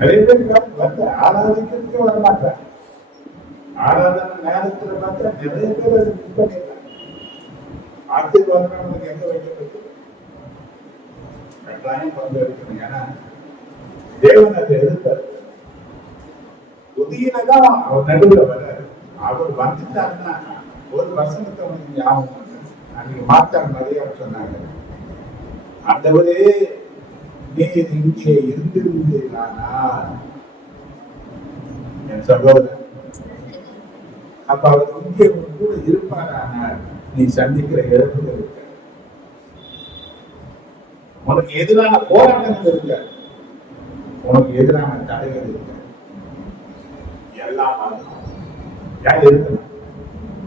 நிறைய பேர் வந்து ஆராதிக்கிறதுக்கே வர மாட்டாங்க. ஆராதனை நேரத்துல பார்த்தா நிறைய பேர் அது மிஸ் பண்ணிடுறாங்க. ஆசீர்வாதம் நமக்கு எங்க வைக்கப்பட்டு கட்டாயம் வந்து இருக்கணும். ஏன்னா தேவன் அதை எதிர்த்தார். புதியில தான் அவர் நடுவில் வர்றாரு. அவர் வந்துட்டாருன்னா ஒரு வசனத்தை வந்து ஞாபகம் அன்னைக்கு மாத்தார் மரியாதை சொன்னாங்க, ஆண்டவரே நீர் இங்கே இருந்திருந்தீரானால் என் சகோதரன், அப்ப அவர் இங்கே கூட இருப்பாரானால் நீ சந்திக்கிற இழப்புகள் இருக்க, உனக்கு எதிரான போராட்டங்கள் இருக்க, உனக்கு எதிரான தடைகள் இருக்க, எல்லாம் யார் இருக்கணும்.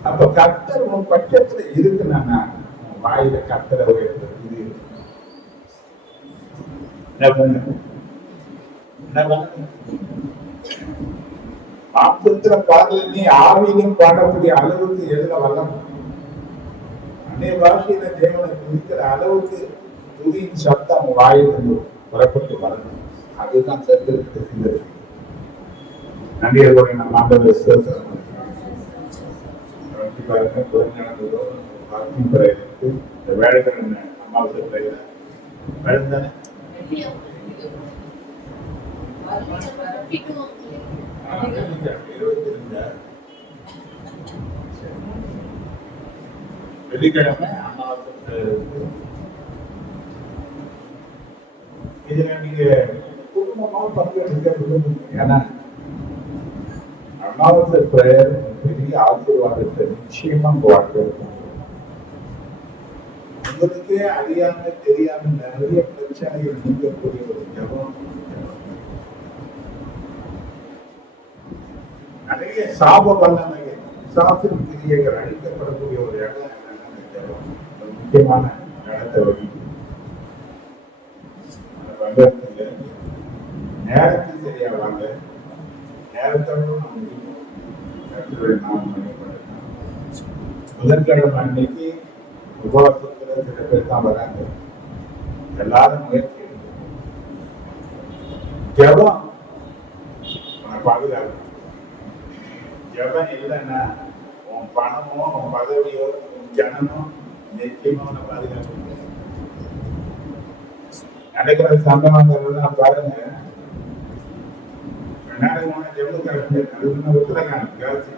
அப்ப கர்த்தர் உன் பட்சத்துல இருக்குன்னா வாயில கர்த்தரை உயர்த்துறது. மாத்திர பாடல நீ ஆவியிலும் பாடக்கூடிய அளவுக்கு எதுல வல்லம். அன்னைய பாஷையில தேவனை துதிக்கிற அளவுக்கு துதியின் சத்தம் வாயிலிருந்து புறப்பட்டு வரணும். அதுதான் சத்திரத்துக்கு சிந்தனை. நன்றியர்களுடைய நம்ம ஆண்டவர் பாருங்க. குறைஞ்சோ இந்த வேலைக்கிழமை அம்மாவுக்கு வேலை தானே. வெள்ளிக்கிழமை இதுல நீங்க குடும்பமா பங்கெடுக்க. ஏன்னா அமாவாசை பிரேயர் பெரிய ஆசீர்வாதத்தை நிச்சயமா வாழ்க்கை. உங்களுக்கே அறியாம தெரியாம நிறைய பிரச்சனைகள் நீங்கக்கூடிய ஒரு ஜபம். நிறைய சாப வல்லமைகள், சாஸ்திர கிரியைகள் அழிக்கப்படக்கூடிய ஒரு இடம் என்னன்னா ஜபம். ஒரு முக்கியமான இடத்தை வகிக்கும். நேரத்தில் சரியா வாங்க, நேரத்தோடு புதன்கிழமை அன்னைக்கு உபவாசத்துல சில பேர் தான் வராங்க. எல்லாரும் முயற்சி ஜபம் பாதுகாப்பு. ஜபம் இல்லைன்னா உன் பணமோ உன் பதவியோ உன் ஜனமோ நிச்சயமா உன்னை பாதுகாப்பு. நடக்கிற சம்பவங்கள்லாம் பாருங்க. ஜம்மு காஷ்மீர் உத்தரகாண்ட் கேர்ள்ஸ்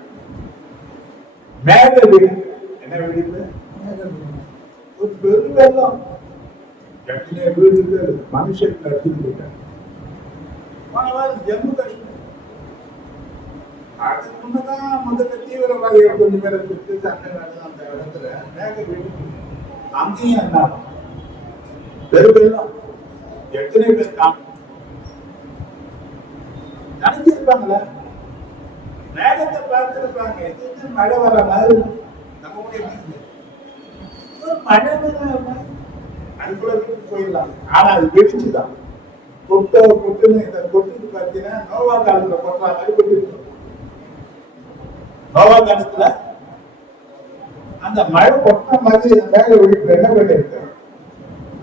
மேல வீடு என்ன வீடு ஒரு பெரும் வெள்ளம். எத்தனை வீடு மனுஷன் அடிச்சுட்டு போயிட்டாங்க. ஜம்மு காஷ்மீர் அதுக்கு முன்னதான் முதல்ல தீவிரவாதிகள் கொஞ்சம் பேரை சுட்டு சண்டை நடந்த அந்த இடத்துல மேக வீடு. அங்கேயும் என்ன பெரும் வெள்ளம். எத்தனை பேர் காணும் நினைச்சிருப்பாங்களா? மேகத்தை பார்த்திருப்பாங்க. மழை வர மாதிரி நம்ம மழை வர அதுக்குள்ள வீட்டுக்கு போயிடலாம். ஆனா அது வெடிச்சுதான் கொட்டுன்னு இந்த கொட்டுக்கு பார்த்தீங்கன்னா நோவா காலத்துல கொட்டுற மாதிரி கொட்டு. நோவா காலத்துல அந்த மழை கொட்ட மாதிரி மேல ஒழிப்பு என்ன பண்ணிருக்கு,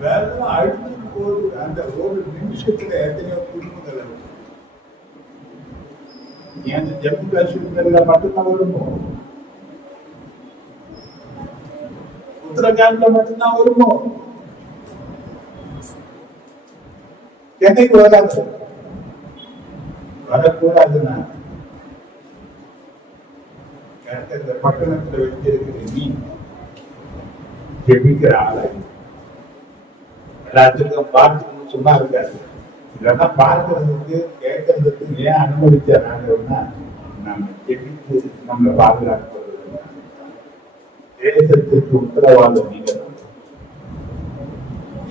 வெள்ளம் அடிச்சு போது. அந்த ஒரு நிமிஷத்துல எத்தனையோ குடும்பங்கள் இருக்கு. ஏன் ஜம்மு காஷ்மீர்ல மட்டும்தான் வருமோ, உத்தரகாண்ட்ல மட்டும்தான் வருமோ, சென்னைக்கு வராது, வரக்கூடாதுன்னா இந்த பட்டணத்துல வச்சிருக்கிற நீ ஜெபிக்கிற ஆளை எல்லாத்துக்கும் பார்த்து சும்மா இருக்காது. இதெல்லாம் பார்க்கறதுக்கு கேட்கறதுக்கு ஏன் அனுமதிச்சாங்கன்னா நம்ம ஜெபித்து நம்மளை பாதுகாக்கிறது, தேசத்திற்கு உத்தரவாதம் நீங்க.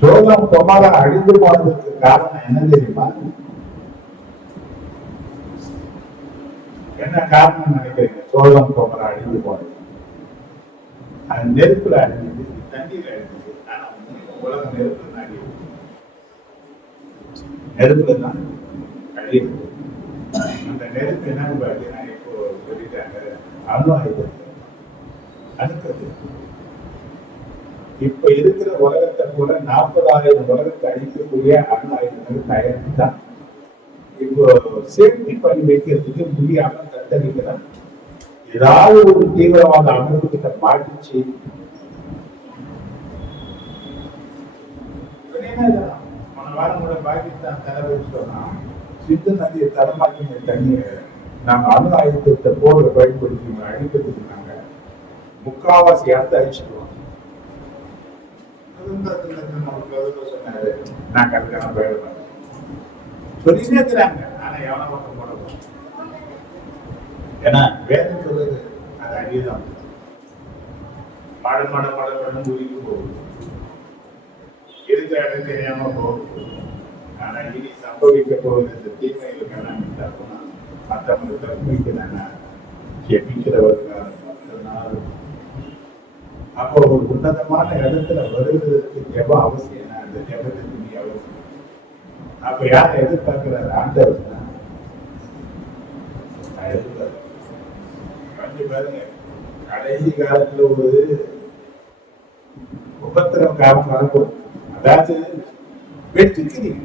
சோதம் கொமாரா அழிந்து போனதுக்கு காரணம் என்ன தெரியுமா? என்ன காரணம் நினைக்கிறீங்க? சோதம் கொமாரா அழிந்து போனது அது நெருப்புல அழிஞ்சது, தண்ணீர் அழிஞ்சது. ஆனா உலகம் நெருப்புல அழியுது, நெருப்புல தான் அழியுது. அந்த நெருப்பு என்னன்னு பார்த்தீங்கன்னா இப்போ சொல்லிட்டாங்க அணு ஆயுதம். அடுத்தது இப்ப இருக்கிற உலகத்தை கூட 40,000 உலகத்தை அழிக்கக்கூடிய அணு ஆயுதங்கள் தயாரித்து தான் இப்போ சேஃப்டி பண்ணி வைக்கிறதுக்கு முடியாம தத்தளிக்கிறாங்க. ஏதாவது ஒரு தீவிரவாத அமைப்பு கிட்ட மாட்டிச்சு போன வாரம் கூட பாகிஸ்தான் தலைவர் சொன்னா, சிந்து நதியை தரமாக்கின தண்ணியை நாங்க அணு ஆயுதத்தை போல பயன்படுத்தி அழிக்கிறதுக்கு நாங்க முக்காவாசி இடத்த அழிச்சிடுவோம். சொன்னாரு நான் கரெக்டான பயன்படுறேன் சொல்லிட்டே இருக்கிறாங்க. ஆனா எவன பக்கம் போட, ஏன்னா வேதம் சொல்லுது அது அழியதான். மழை உயிருக்கு போகுது, இருக்கிற இடத்துல ஏமா போகுது. ஆனா இனி சம்பவிக்க போகுது இந்த தீமைகளுக்கு என்ன மற்றவங்க தப்பிக்கிறாங்க ஜெபிக்கிறவர்கள். அப்போ ஒரு உன்னதமான இடத்துல வருவதற்கு ஜெபம் அவசியம். அந்த ஜெபத்துக்கு நீ அவசியம். அப்ப யாரை எதிர்பார்க்கிறார்? ஆண்டவர் தான் எதிர்பார்க்க. பாருங்க, கடைசி காலத்துல ஒரு உபத்திரம் காலம் வரப்போகுது. அதாவது வெற்றிக்கிறீங்க,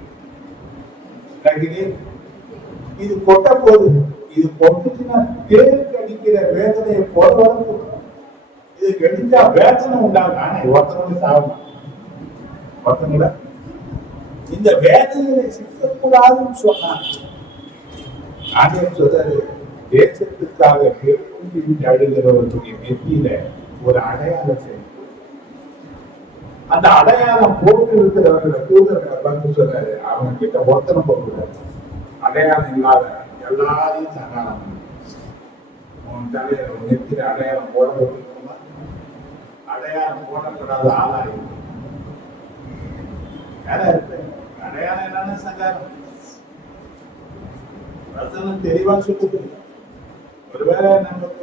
இது கொட்ட போகுது. இது கொட்டுச்சுன்னா தேருக்கு அடிக்கிற வேதனையை போல வரப்போகுது. இது கடிச்சா வேதனை உண்டாகும். ஆனா ஒருத்தனோட சாகணும், ஒருத்தனோட இந்த வேதனைகளை சிக்கக்கூடாதுன்னு சொன்னாங்க. ஆண்டவர் சொல்றாரு, தேசத்துக்காக பெருங்குண்டி அழுகிறவர்களுடைய நெத்தியில ஒரு அடையாளத்தை, அந்த அடையாளம் போட்டு இருக்கிறவர்களை தூதர்களை பார்த்து சொல்றாரு, அவங்க கிட்ட ஒத்தனை போடுறாரு. அடையாளம் இல்லாத எல்லாரையும் சகாலம் உன் தலையில நெத்தியில அடையாளம் போடப்பட்டிருக்கோம்னா அடையாளம் போடப்படாத ஆளாயிருக்கு. யாரா இருப்பேன் அடையாளம் என்னன்னு சங்காரம் வசனம் தெளிவா சொல்லுது. ஒருவேளை நமக்கு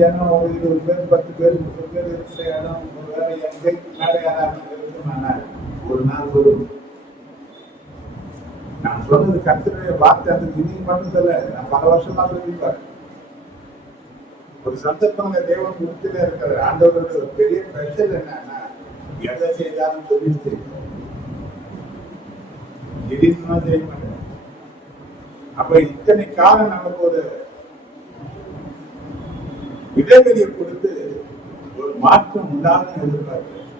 ஜனம் 20 பேர் 10 பேர் 30 பேர் இருக்கிற இடம் ஒருவேளை எங்க மேல யாராவது இருக்குமானா ஒரு நாள் வரும். நான் சொன்னது கர்த்தருடைய வார்த்தை. அந்த இன்னைக்கு மட்டும் சொல்ல, நான் பல வருஷமா சொல்லிப்பாரு. ஒரு சந்தர்ப்பங்களை தேவன் கொடுத்துட்டே இருக்கிற ஆண்டவரோட ஒரு பெரிய ஸ்பெஷல் என்னன்னா, எதை செய்தாலும் சொல்லிட்டு திடீர்னு செய்ய மாட்டேன். அப்ப இத்தனை காலம் நமக்கு ஒரு இடைவெளியை கொடுத்து ஒரு மாற்றம் உண்டாகும் எதிர்பார்க்கிறேன்.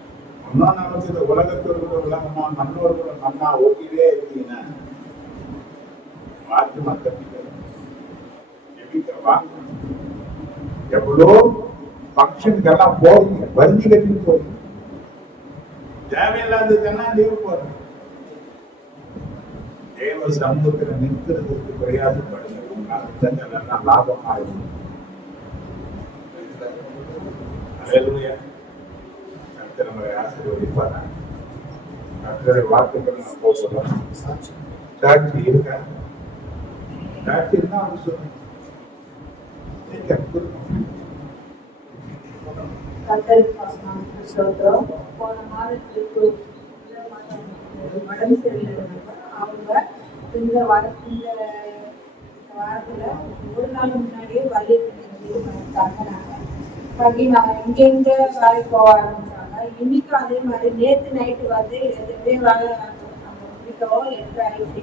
இன்னும் நமக்கு இந்த உலகத்தோட உலகமா மண்ணோட மண்ணா ஓட்டிலே இருக்கீங்கன்னா மாற்றமா கட்டிக்க வாங்க. எவ்வளோ ஃபங்க்ஷனுக்கெல்லாம் போறீங்க, வண்டி கட்டிட்டு போறீங்க, தேவையில்லாததுக்கெல்லாம் லீவு போறீங்க. தேவ சமூகத்தில் நிற்கிறதுக்கு பிரயாசப்படுங்க. உங்க அர்த்தங்கள் லாபம் ஆகும். நம்மளை ஆசீர்வதிப்பாங்க. கர்த்தருடைய வார்த்தைகள் நம்ம போகலாம். சாட்சி இருக்கா? சாட்சி இருந்தா அவங்க சொல்லுங்க. போன மாதத்திற்கு உடம்பு சரியில்லை. அவங்க இந்த வாரத்துல ஒரு நாள் முன்னாடியே வள்ளி தங்கினாங்க. தங்கி நாங்க இங்க வேலைக்கு போக ஆரம்பிச்சாங்க. இன்னைக்கும் அதே மாதிரி நேற்று நைட்டு வந்து எதுவுமே வேலை முடிக்கவோ 8 ஆயிடுச்சு.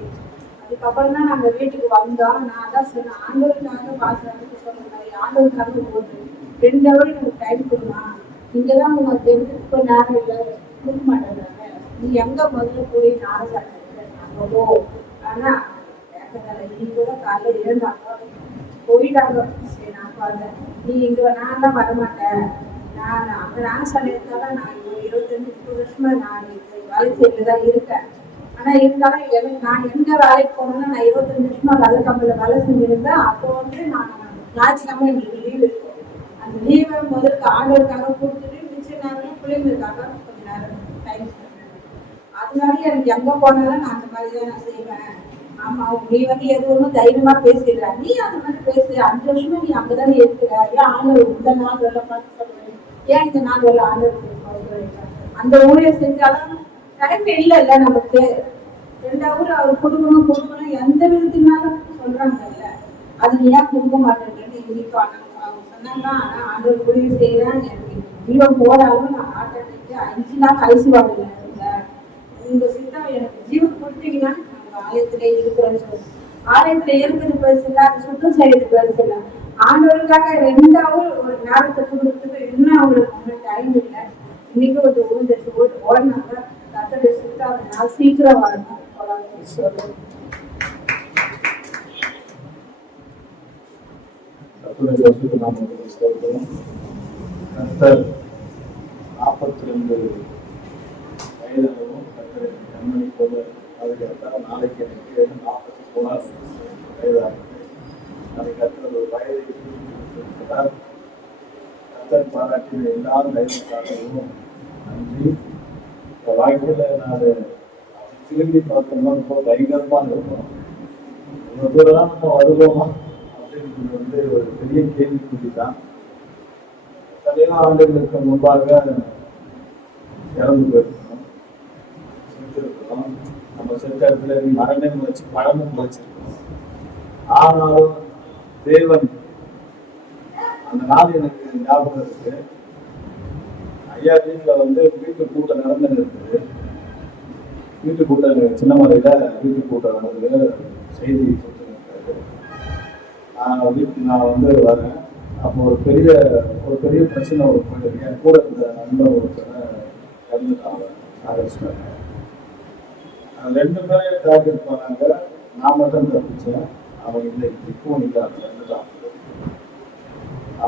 அதுக்கப்புறம் தான் நாங்க வீட்டுக்கு வந்தோம். நான் தான் சொன்னேன், ஆண்டவருக்காக பாசுறாங்க சொல்ற மாதிரி ஆண்டவருக்காக போகுது 2 ஹவர் எனக்கு டைம் கொடுமா, இங்கதான் உனக்கு தெரிஞ்சுக்க நேரம் இல்லை கொடுக்க மாட்டேங்கிறாங்க, நீ எங்க முதல்ல போய் நானும் அங்க போ. ஆனா இன்னைக்கு கூட காலையில இருந்தாங்க போயிட்டாங்க. சரி நான் பாருங்க, நீ இங்க நான் தான் வரமாட்டேன், நான் அங்க நான் சொல்லியிருந்தாலும் நான் 25 வருஷமா நான் வேலை செய்யறதுதான் இருக்கேன். ஆனா இருந்தாலும் எனக்கு நான் எங்க வேலைக்கு போனோம்னா நான் 25 வருஷமா வேலை கம்பெனில வேலை செஞ்சிருந்தேன். அப்போ வந்து நான் ஞாயிற்றுக்கிழமை எங்களுக்கு லீவ் இருக்கும். அந்த லீவை முதலுக்கு ஆண்டவருக்காக கொடுத்துட்டு மிச்ச நேரம் பிள்ளைங்களுக்காக கொஞ்ச நேரம் டைம் ஸ்பெண்ட். அதனால எனக்கு எங்க போனாலும் நான் அந்த மாதிரி தான் நான் செய்வேன். ஆமா, நீ வந்து எது ஒன்றும் தைரியமா பேசிடுற, நீ அந்த மாதிரி பேசு, 5 வருஷமா நீ அங்கதானே இருக்கிற, ஏன் ஆண்டவர் இந்த நாள் வேலை பார்த்து சொல்றேன், ஏன் இந்த நாள் வேலை ஆண்டவர் அந்த ஊழியர் செஞ்சாலும் டைம் இல்லைல்ல நமக்கு. 2 ஹவர் அவர் கொடுக்கணும் எந்த விதத்தினாலும் சொல்றாங்கல்ல, அது ஏன் கொடுக்க மாட்டேன்னு இன்னைக்கு அவங்க சொன்னாங்க. ஆனா ஆண்டவர் ஊழியர் செய்யறேன், எனக்கு ஜீவன் போறாலும் நான் ஆட்டத்துக்கு 5 நாள் ஐசி வாங்கல. உங்க சித்தம் எனக்கு ஜீவன் கொடுத்தீங்கன்னா ஆலயத்துல இருக்கிறேன்னு சொல்லுங்க. ஆலயத்துல இருக்கிறது பெருசு இல்லை, அது சுத்தம் செய்யறது பெருசு இல்லை. ஆண்டவருக்காக 2 ஹவர் ஒரு நேரத்தை கொடுத்துட்டு இன்னும் அவங்களுக்கு டைம் இல்லை. இன்னைக்கு ஒரு ஓடினாங்க கத்தரை சுத்தம் நான் சீக்கிரம் வரணும். கர்த்தர் 42 வயதாகவும் கர்த்தரை கண்மணி போல பாதுகாத்தால் நாளைக்கு எனக்கு 43 வயதாகும். நாளைக்கு கர்த்தர் ஒரு வயதை இருக்கிறார். கர்த்தர் பாராட்டின எல்லாரும் தைரியத்தாகவும் நன்றி. இந்த வாழ்க்கையில நான் திரும்பி பார்த்தோம்னா ரொம்ப பயங்கரமா இருக்கும். இவ்வளவு தூரம் நம்ம வருவோமா அப்படின்றது வந்து ஒரு பெரிய கேள்விக்குறி தான். எத்தனையோ ஆண்டுகளுக்கு முன்பாக இறந்து போயிருக்கணும், செத்துருக்கணும். நம்ம செத்த இடத்துல மரணம் வச்சு பழமும் வச்சிருக்கணும். ஆனாலும் தேவன் அந்த நாள் எனக்கு ஞாபகம் இருக்கு. ஐயா வீட்டுல வந்து வீட்டு கூட்டம் நடந்துன்னு இருக்குது. வீட்டு கூட்டம் சின்னமலையில வீட்டு கூட்டம் நடந்தது செய்தி கொடுத்துருக்காரு. நான் வந்து வரேன். அப்போ ஒரு பெரிய பிரச்சனை ஒரு போயிட்டு என் கூட இருந்த நண்பர் ஒருத்தரை இறந்துட்டாங்க, ஆரம்பிச்சிட்டாங்க. 2 பேரையும் டார்கெட் பண்ணாங்க. நான் மட்டும் தப்பிச்சேன், அவங்க இல்லை, இப்பவும் இல்லை, அது இறந்துட்டாங்க.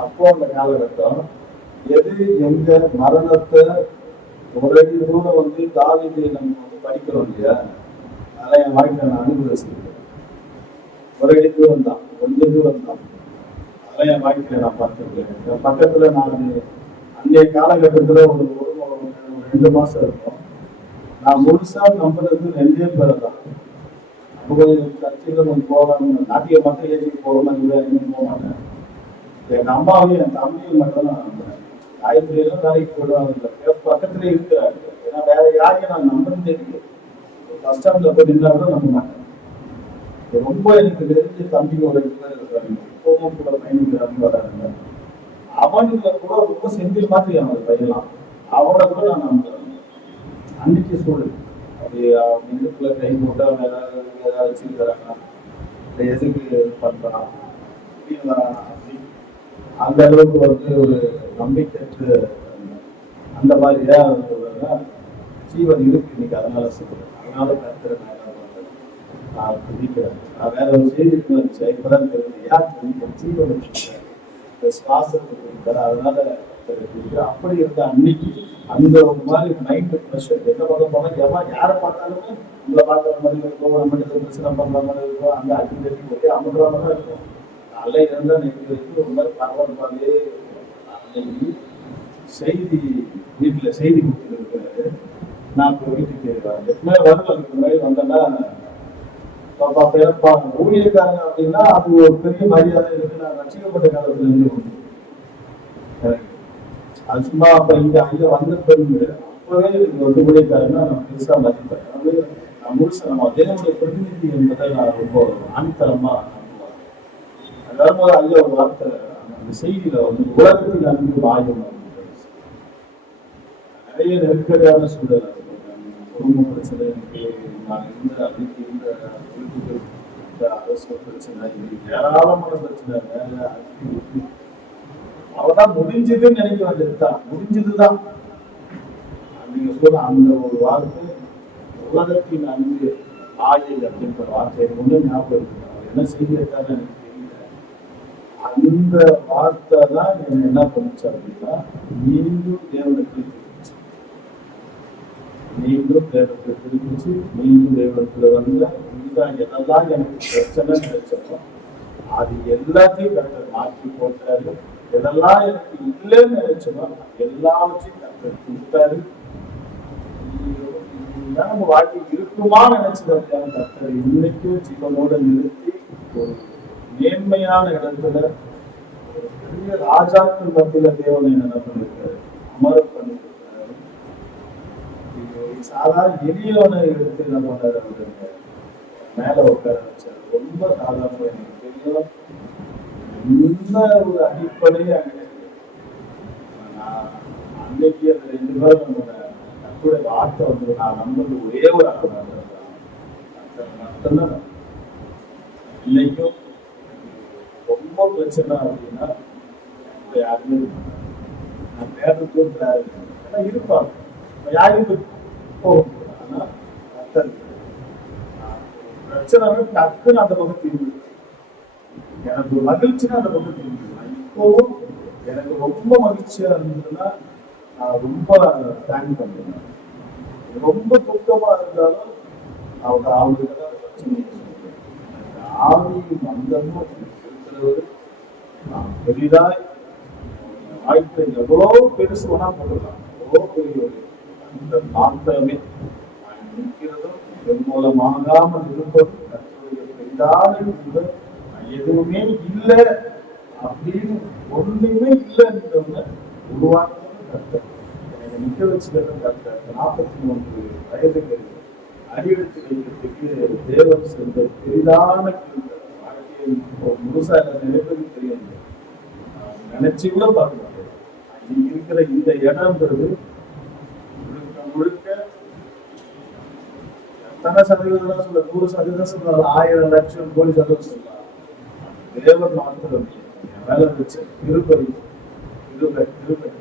அப்போ அந்த காலகட்டம் எது எங்க மரணத்தை ஒரு அடி தூரம் வந்து தாவீது நம்ம வந்து படிக்கிறோம் இல்லையா, அதெல்லாம் என் வாழ்க்கையில நான் அனுபவிச்சிருக்கேன். ஒரு அடி தூரம் தான், கொஞ்சம் தூரம் தான், அதெல்லாம் என் வாழ்க்கையில நான் பார்த்துருக்கேன். என் பக்கத்துல நான் அன்றைய காலகட்டத்துல ஒரு 2 மாசம் இருக்கும். நான் முழுசா நம்புறது 2 பேரை தான். அப்போ கொஞ்சம் சர்ச்சையில கொஞ்சம் போகலாம், நாட்டிய மட்டும் ஏற்றிட்டு போகலாம், எங்கேயும் போக மாட்டேன். எங்க அம்மாவையும் என் தம்பியும் மட்டும் தான் நான் நம்புறேன். ஆயிரத்துலாம் வேலைக்கு போடுவாங்க, பக்கத்துல இருக்கிறாங்க. ஏன்னா வேற யாரையும் நான் நம்புறதே இல்லை. பஸ் ஸ்டாண்ட்ல போய் நின்றா கூட நம்ப மாட்டேன். ரொம்ப எனக்கு தெரிஞ்ச தம்பிங்க ஒரு இடத்துல இருக்கிறாங்க, இப்பவும் கூட பயணிக்கிறாங்க, வராங்க. அவனுங்களை கூட ரொம்ப செந்தில் மாதிரி அவனை பையலாம், அவனை கூட நான் நம்புறேன். அன்னைக்கு சூழல் அப்படி அவங்க இடுப்புல கை போட்டு அவங்க ஏதாவது வச்சுருக்கிறாங்க, இல்லை எதுக்கு பண்றான் அப்படி அந்த அளவுக்கு வந்து ஒரு நம்பிக்கையற்ற அந்த மாதிரி ஏன் சொல்றாங்க, ஜீவன் இருக்கு இன்னைக்கு, அதனால சொல்றேன். அதனால கருத்து நான் துதிக்கிறேன். நான் வேற ஒரு செய்திக்கு நினைச்சேன், இப்பதான் தெரிஞ்சு யார் துதிக்கிறேன், ஜீவன் சுவாசத்தை துதிக்கிறேன். அதனால அப்படி இருந்த அன்னைக்கு அந்த ஒரு மாதிரி மைண்ட் ப்ரெஷர் எந்த பக்கம் போனா யாரை பார்த்தாலுமே உங்களை பார்க்குற மாதிரி இருக்கும், நம்ம பிரச்சனை பண்ற மாதிரி இருக்கும், அந்த அடிக்கடி அமுக்கிற மாதிரி தான் இருக்கும். நல்ல இருந்தா நீங்க ஒரு மாதிரி பரவாயில்லையே. அன்னைக்கு செய்தி வீட்டுல செய்தி கொடுத்துருக்காரு. நான் இப்போ வீட்டுக்கு எப்பவுமே வரல, முன்னாடி வந்தேன்னா ஊழியக்காரங்க அப்படின்னா அது ஒரு பெரிய மரியாதை இருக்கு. நான் ரசிக்கப்பட்ட காலத்துல இருந்து அது சும்மா அப்ப இங்க வந்த பிறகு அப்பவே வந்து ஊழியக்காரங்கன்னா நான் பெருசா மதிப்பேன். முழுச நம்ம தேவனுடைய பிரதிநிதி என்பதை நான் ரொம்ப ஆணித்தரமா நம்புவேன். வரும்போது அதுல ஒரு வார்த்தை அந்த செய்தியில வந்து உலகத்தில் அன்பு ஆயும் நிறைய நெருக்கடியான சூழல். குடும்ப பிரச்சனை இருக்கு, நான் இருந்த அதுக்கு இருந்த வீட்டுக்கு அரசு பிரச்சனை, இது ஏராளமான பிரச்சனை, வேலை அதுக்கு அவதான் முடிஞ்சதுன்னு நினைக்க வந்திருக்கா. முடிஞ்சதுதான் நீங்க சொல்ற அந்த ஒரு வார்த்தை உலகத்தின் அன்பு ஆயுள் அப்படின்ற வார்த்தை ஒண்ணு ஞாபகம் இருக்கு. அவர் என்ன செய்திருக்காரு எனக்கு தெரியல. அந்த வார்த்தை தான் என்ன பண்ணுச்சு அப்படின்னா மீண்டும் தேவனுக்கு திரும்பிச்சு, மீண்டும் தேவனுக்கு திரும்பிச்சு, மீண்டும் தேவனத்துல வந்து இதுதான் எதெல்லாம் எனக்கு பிரச்சனை நினைச்சோம் அது எல்லாத்தையும் கர்த்தர் மாற்றி போட்டாரு. எதெல்லாம் எனக்கு இல்லைன்னு நினைச்சோமோ எல்லாவற்றையும் கர்த்தர் கொடுத்தாரு. நம்ம வாழ்க்கை இருக்குமா நினைச்சதற்கான கர்த்தர் இன்னைக்கும் ஜீவனோட நிறுத்தி ஒரு நேர்மையான இடத்துல ஒரு பெரிய ராஜாக்கள் மத்தியில தேவனை என்ன பண்ணிருக்காரு, அமர பண்ணிருக்காரு. சாதாரண எளியவனை எடுத்து என்ன பண்ணாரு, அவரு மேல உட்கார வச்சாரு. ரொம்ப சாதாரண எனக்கு தெரியும். இந்த ஒரு அடிப்படையே அங்க அன்னைக்கு அந்த 2 பேரும் நம்மளோட கர்த்தருடைய வார்த்தை வந்து நான் நம்பது ஒரே ஒரு ஆள் மட்டும்தான். இன்னைக்கும் ரொம்ப பிரச்சனை அப்படின்னா யாருமே நான் தேடுறதும் இருப்பாங்க, யாரும் போகும். ஆனா கர்த்தர் பிரச்சனை டக்குன்னு அந்த பக்கம் திரும்பி எனக்கு மகிழ்ச்சினா அந்த பக்கம் திரும்பி. இப்போவும் எனக்கு ரொம்ப மகிழ்ச்சியா இருந்ததுன்னா நான் ரொம்ப தேங்க் பண்ணுவேன். ரொம்ப துக்கமா இருந்தாலும் அவருக்கு ஆவி மந்தமும் இருக்கிறவர் நான் பெரிதாய் வாழ்க்கை எவ்வளவு பெருசு வேணா போடலாம். எவ்வளோ பெரிய அந்த மாத்திரமே நிற்கிறதும் என் மூலமாகாமல் இருப்பதும் கர்த்தருடைய பெரிதான எதுவுமே இல்லை அப்படின்னு ஒண்ணுமே இல்லைன்றவங்க உருவாக்குறது கர்த்தர். நிக்க வச்சுக்கிறது கர்த்தர். 43 வயதுக்கு அடியெடுத்து வைக்கிறதுக்கு தேவன் சென்ற பெரிதான வாழ்க்கையை முழுசா நிறைய பேருக்கு தெரியும். நினைச்சு கூட பார்க்க முடியாது. இங்க இருக்கிற இந்த இடம்ன்றது முழுக்க முழுக்க எத்தனை சதவீதம் சொல்ல, 100% சொல்றாங்க, 1000 லட்சம் கோடி சதவீதம் சொல்லலாம். தேவன் மாத்திரம் வேலை வச்ச திருப்பதி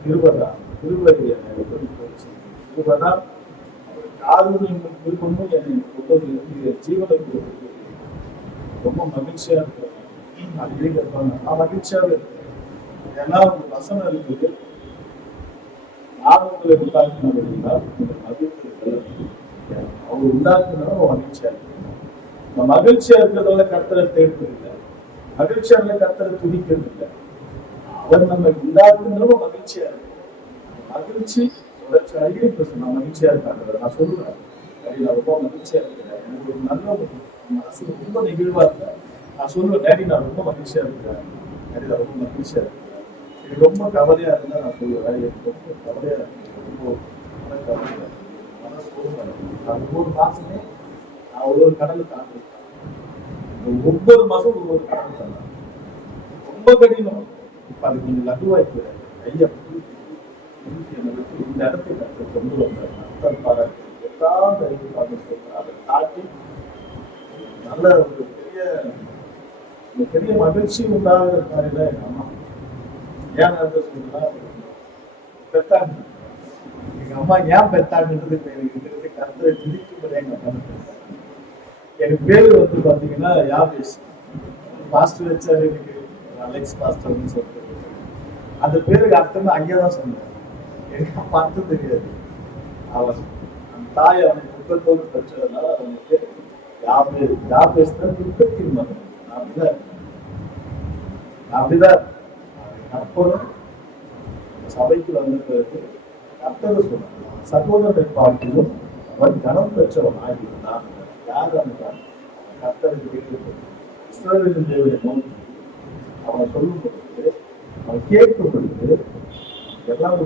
திருபதா காரணம் இருக்கணும். என்னை ஜீவனை கொடுத்து ரொம்ப மகிழ்ச்சியா இருக்கிறேன். அதுவே கேட்பாங்க, நான் மகிழ்ச்சியாவே இருக்கேன். ஏன்னா ஒரு வசனம் இருக்குது, நான் உங்களை உண்டாக்கினா மகிழ்ச்சி அவர் உண்டாக்குனாலும் மகிழ்ச்சியா இருக்கு. மகிழ்ச்சியா இருக்கிறதோட கர்த்தரை தேடுறதில்லை, மகிழ்ச்சியா இருந்த கர்த்தரை துதிக்கிறது இல்லை. அவர் நம்ம உண்டாக்குனாலும் மகிழ்ச்சியா இருக்கு. மகிழ்ச்சி நான் மகிழ்ச்சியா இருக்காங்க நான் சொல்லுவேன். நான் ரொம்ப மகிழ்ச்சியா இருக்கிறேன், எனக்கு ஒரு நல்ல மனசு ரொம்ப நெகிழ்வா இருக்கேன். நான் சொல்லுவேன், டேடி நான் ரொம்ப மகிழ்ச்சியா இருக்கிறேன், டேடி நான் ரொம்ப மகிழ்ச்சியா இருக்கிறேன். எனக்கு ரொம்ப கவலையா இருந்தா நான் சொல்லுவேன், எனக்கு ரொம்ப கவலையா இருக்கு, ரொம்ப கவலையா இருக்கு. நான் ஒவ்வொரு மாசமே நான் ஒவ்வொரு கடலை தாண்டிருக்கேன். ஒவ்வொரு மாசம் ஒவ்வொரு கடலை தாண்டேன். ரொம்ப கடினம். இப்ப அது கொஞ்சம் லகுவாய்க்கு கையை இந்த இடத்துக்கு கொண்டு வந்தார். பாராட்டு எல்லாம் அதை தாண்டி நல்ல ஒரு பெரிய மகிழ்ச்சி உண்டாகிற மாதிரிதான் எங்க அம்மா. ஏன் சொல்றா, பெத்தாங்க. எங்க அம்மா ஏன் பெத்தாங்கன்றது இப்ப எனக்கு கருத்தை திதிக்கும் எங்க அம்மா. எனக்கு பேரு வந்து பாத்தீங்கன்னா யாபேஸ் பாஸ்டர் வச்சாரு, எனக்கு அலெக்ஸ் பாஸ்டர்னு சொல்லிட்டு. அந்த பேருக்கு அர்த்தம் ஐயா தான் சொன்னார். எனக்கு அப்ப அர்த்தம் தெரியாது. அவன் அந்த தாய் அவனை துக்கத்தோடு பெற்றதுனால அவனுக்கு யாபேஸ் தான் துக்கத்தின் மகன். அப்படிதான் அப்புறம் சபைக்கு வந்த பிறகு கர்த்தர் சொன்னார், சகோதரரை பார்த்திலும் அவன் கனம் பெற்றவன் ஆகியிருந்தான். யார் அந்த கர்த்தருக்கு இஸ்ரவேலின் தேவனை நோக்கி அவன் சொல்லும் பொழுது அவன் கேட்கும் பொழுது எல்லாம்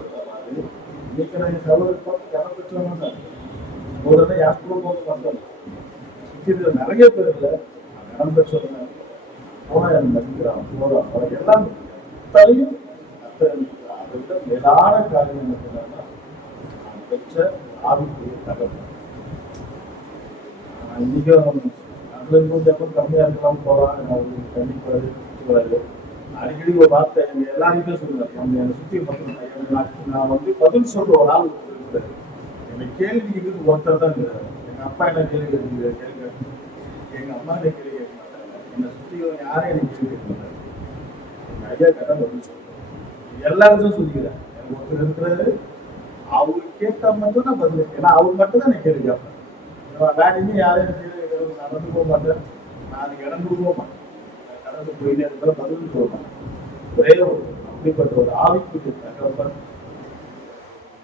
இன்னைக்கு நான் சகோதரர் பார்த்து கனம் பெற்றவன் தான். போதெல்லாம் யார் போது மக்கள் சுற்றி இருக்கிற நிறைய பேர் இல்லை இடம் பெற்றவங்க போனா எனக்கு மதிக்கிறான் போறான் அவரை எல்லாம் அத்தனையும் அதை விட மேலான காரியம் என்னன்னா பெற்ற ஆவிக்குரிய தகவல். இன்னைக்கும் அதுல கொஞ்சம் கம்மியா இருக்கலாம் போறான் அவருக்கு கண்டிப்பாரு அடிக்கடி ஒரு வார்த்தை எங்க எல்லாருமே சொல்லுவாரு நம்ம என்னை சுத்தி மக்கள் நான் வந்து பதில் சொல்ற ஒரு ஆள் இருக்கிறாரு. என்னை கேள்வி கேட்குறது ஒருத்தர் தான் இருக்கிறாரு. எங்க அப்பா என்ன கேள்வி கேட்க எங்க அம்மா என்ன கேள்வி கேட்க மாட்டாங்க. என்னை சுத்தி யாரும் எனக்கு கேள்வி கேட்க மாட்டாங்க. எங்க ஐயா கேட்டா பதில் சொல்றேன். எல்லாருக்கும் சொல்லிக்கிறேன். எனக்கு ஒருத்தர் இருக்கிறாரு, அவருக்கு கேட்டா மட்டும் நான் பதில், ஏன்னா அவர் மட்டும் தான் எனக்கு கேள்வி கேட்பேன். வேலையுமே யாரும் எனக்கு கேள்வி கேட்கறது நான் வந்து போக மாட்டேன். நான் அதுக்கு இடம் போக மாட்டேன். கடந்து போயிட்டே இருக்கிற பதில் சொல்றேன். ஒரே ஒரு அப்படிப்பட்ட ஒரு ஆவிக்குரிய தகவல்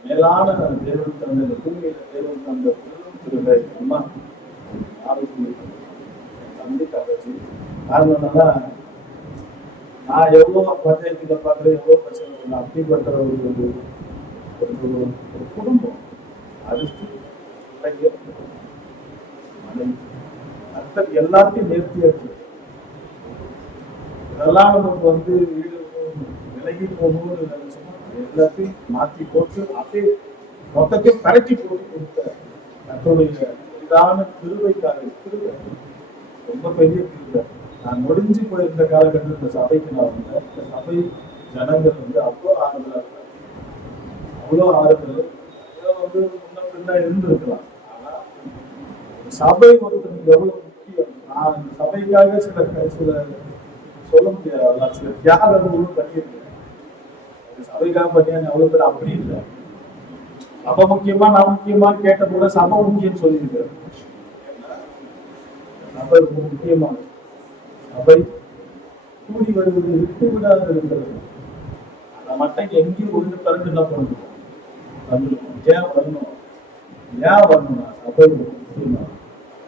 மேலான தேவன் தந்த இந்த பூமியில தேவன் தந்த திருவை அம்மா ஆவிக்குரிய தம்பி தங்கச்சி. காரணம் என்னன்னா நான் எவ்வளவு பஞ்சாயத்துல பார்க்குறேன், எவ்வளவு பிரச்சனை அப்படிப்பட்ட ஒரு குடும்பம் அடுத்து அத்தனை எல்லாத்தையும் நேர்த்தியா இருக்கு. இதெல்லாம் நமக்கு வந்து வீடு விலகி போகும்போது எல்லாத்தையும் மாற்றி போட்டு அப்படியே மொத்தத்தையும் கரைச்சி போட்டு கொடுத்த தன்னுடைய இதான திருவைக்காக திருவை ரொம்ப பெரிய திருவை. நான் முடிஞ்சு போயிருந்த காலகட்டத்தில் இந்த சபைக்கு நான் வந்தேன். இந்த சபை ஜனங்கள் வந்து அவ்வளோ ஆறுதலா இருக்காங்க, அவ்வளோ ஆறுதல். வந்து முன்ன பின்ன இருந்திருக்கலாம். ஆனா சபை ஒருத்தருக்கு எவ்வளவு முக்கியம். நான் இந்த சபைக்காக சில சொல்ல முடியாது, சில தியாகங்களும் பண்ணியிருக்கேன். சபைக்காக பண்ணியா அவ்வளவு பேர் அப்படி இல்லை. சபை முக்கியமா நான் முக்கியமானு கேட்ட கூட சபை முக்கியம் சொல்லியிருக்கிறேன். சபை ரொம்ப முக்கியமானது. சபை கூடி வருவது விட்டு விடாது இருக்கிறது. அந்த மட்டைக்கு எங்கேயும் ஒன்று கரண்ட் என்ன பண்ணணும் வந்துடும். ஏன் வரணும், ஏன் வரணும்னா சபை முக்கியமா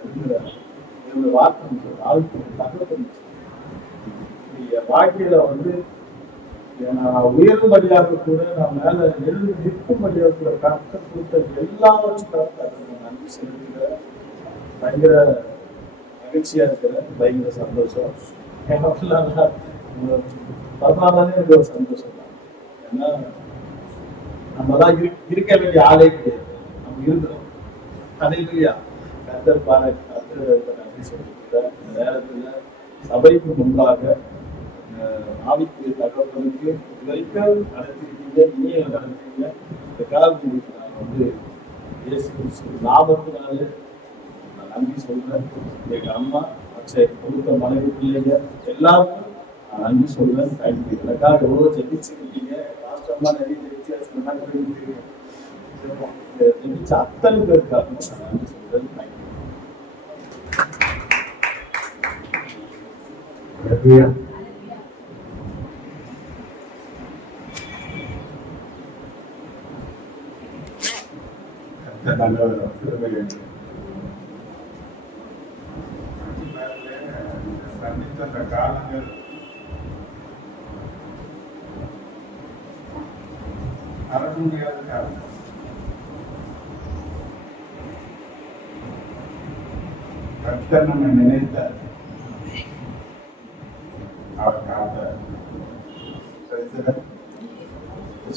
என்னுடைய வார்த்தை வாழ்க்கை தகவல் வாழ்க்கையில வந்து நான் உயரும்படியாக கூட நான் மேல எழுந்து நிற்கும்படியாக கூட கருத்தை கொடுத்த எல்லாவற்றுக்காக நன்றி செலுத்துகிற பயங்கர மகிழ்ச்சியா இருக்கிற பயங்கர சந்தோஷம். பதினாலே எனக்கு ஒரு சந்தோஷம் தான். ஏன்னா நம்மதான் இருக்க வேண்டிய ஆளே கிடையாது, நம்ம இருக்கிறோம். கதையிலையா கத்தர் பாரு கத்தர் நன்றி சொல்லிக்கிற இந்த நேரத்துல சபைக்கு முன்பாக ஆவிக்குரிய தகவலுக்கு இதுவரைக்கும் நடத்திருக்கீங்க, இனியும் நடத்துறீங்க. இந்த காலத்துக்கு நான் வந்து இயேசு கிறிஸ்து லாபத்தினாலே நான் நன்றி சொல்றேன். எங்க அம்மா அச்சை கொடுத்த மனைவி பிள்ளைங்க எல்லாருக்கும் நான் நன்றி சொல்றேன். தேங்க்யூ. எனக்காக எவ்வளோ ஜெபிச்சிருக்கீங்க. ராஷ்டிரமா நிறைய ஜெபிச்ச அத்தனை பேருக்காக நான் நன்றி சொல்றேன். தேங்க்யூ. சந்தித்த காலங்கள் மறக்க முடியாத காலம். கர்த்தர் நம்ம நினைத்தார், அவர் காத்தார்.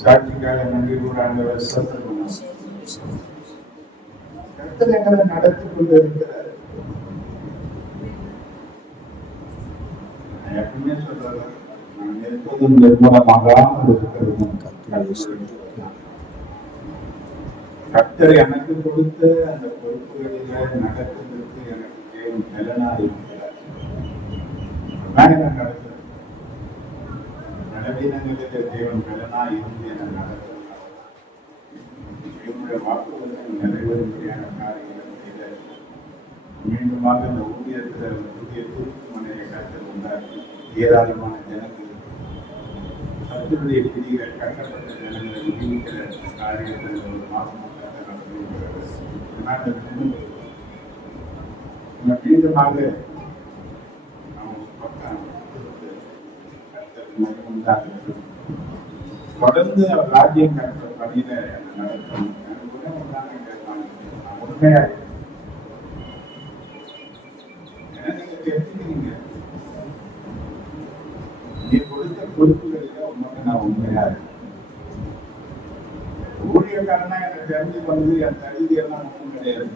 சாட்சிக்காக நன்றி கூட ஆண்டவர் சத்தம் கர்த்தர் எங்களை நடத்தி கொண்டு இருக்கிறார். எப்பவுமே சொல்றாரு, நான் எப்போதும் நிர்மூலமாகாமல் இருக்கிறது. கர்த்தர் எனக்கு கொடுத்த அந்த பொறுப்புகளில நடத்துவதற்கு எனக்கு தேவன் பலனா இருக்கிறார். நடத்துறேன் நடவீனங்களிலே தேவன் பலனா இருந்து என நடத்துகிறார். என்னுடைய வாக்குறுதிகள் நிறைவேறும்படியான காரியங்களை செய்த மீண்டுமாக இந்த ஊதியத்தில் புதிய திருமணையை கட்டல் உண்டாக்கி ஏராளமான ஜனங்கள் கர்த்தருடைய பிடிகள் கட்டப்பட்ட ஜனங்களை விடுவிக்கிற காரியத்தில் ஒரு மாசமாக மீண்டுமாக தொடர்ந்து அவர் ராஜ்யம் கட்ட பணியில நடக்கும். உண்மையா ஏன்னா நீங்க தெரிஞ்சுக்கிறீங்க, நீ கொடுத்த பொறுப்புகளில உண்மைக்கு நான் உண்மையா இருக்கேன். ஊழியக்காரனா எனக்கு தெரிஞ்சு வந்து என் தகுதி எல்லாம் ஒன்றும் கிடையாது.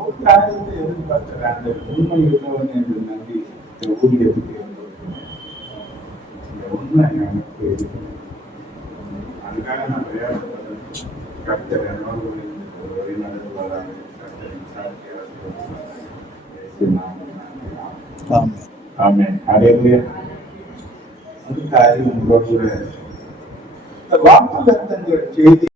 ஒரு காரியத்தை எதிர்பார்க்கிற அந்த உண்மை உள்ளவன் என்று நம்பி இந்த ஊழியத்துக்கு இந்த உண்மை எனக்கு இருக்கு. அதுக்காக நான் பிரயாசப்படுறேன். கர்த்தர் என்னோடு ஒரு வழி நடத்துவதாக கர்த்தரின் சாட்சியாக ஆமென். ஆமென். ஹல்லேலூயா. அந்த காரியம் உங்களோட வாக்குத்தத்தங்கள் செய்தி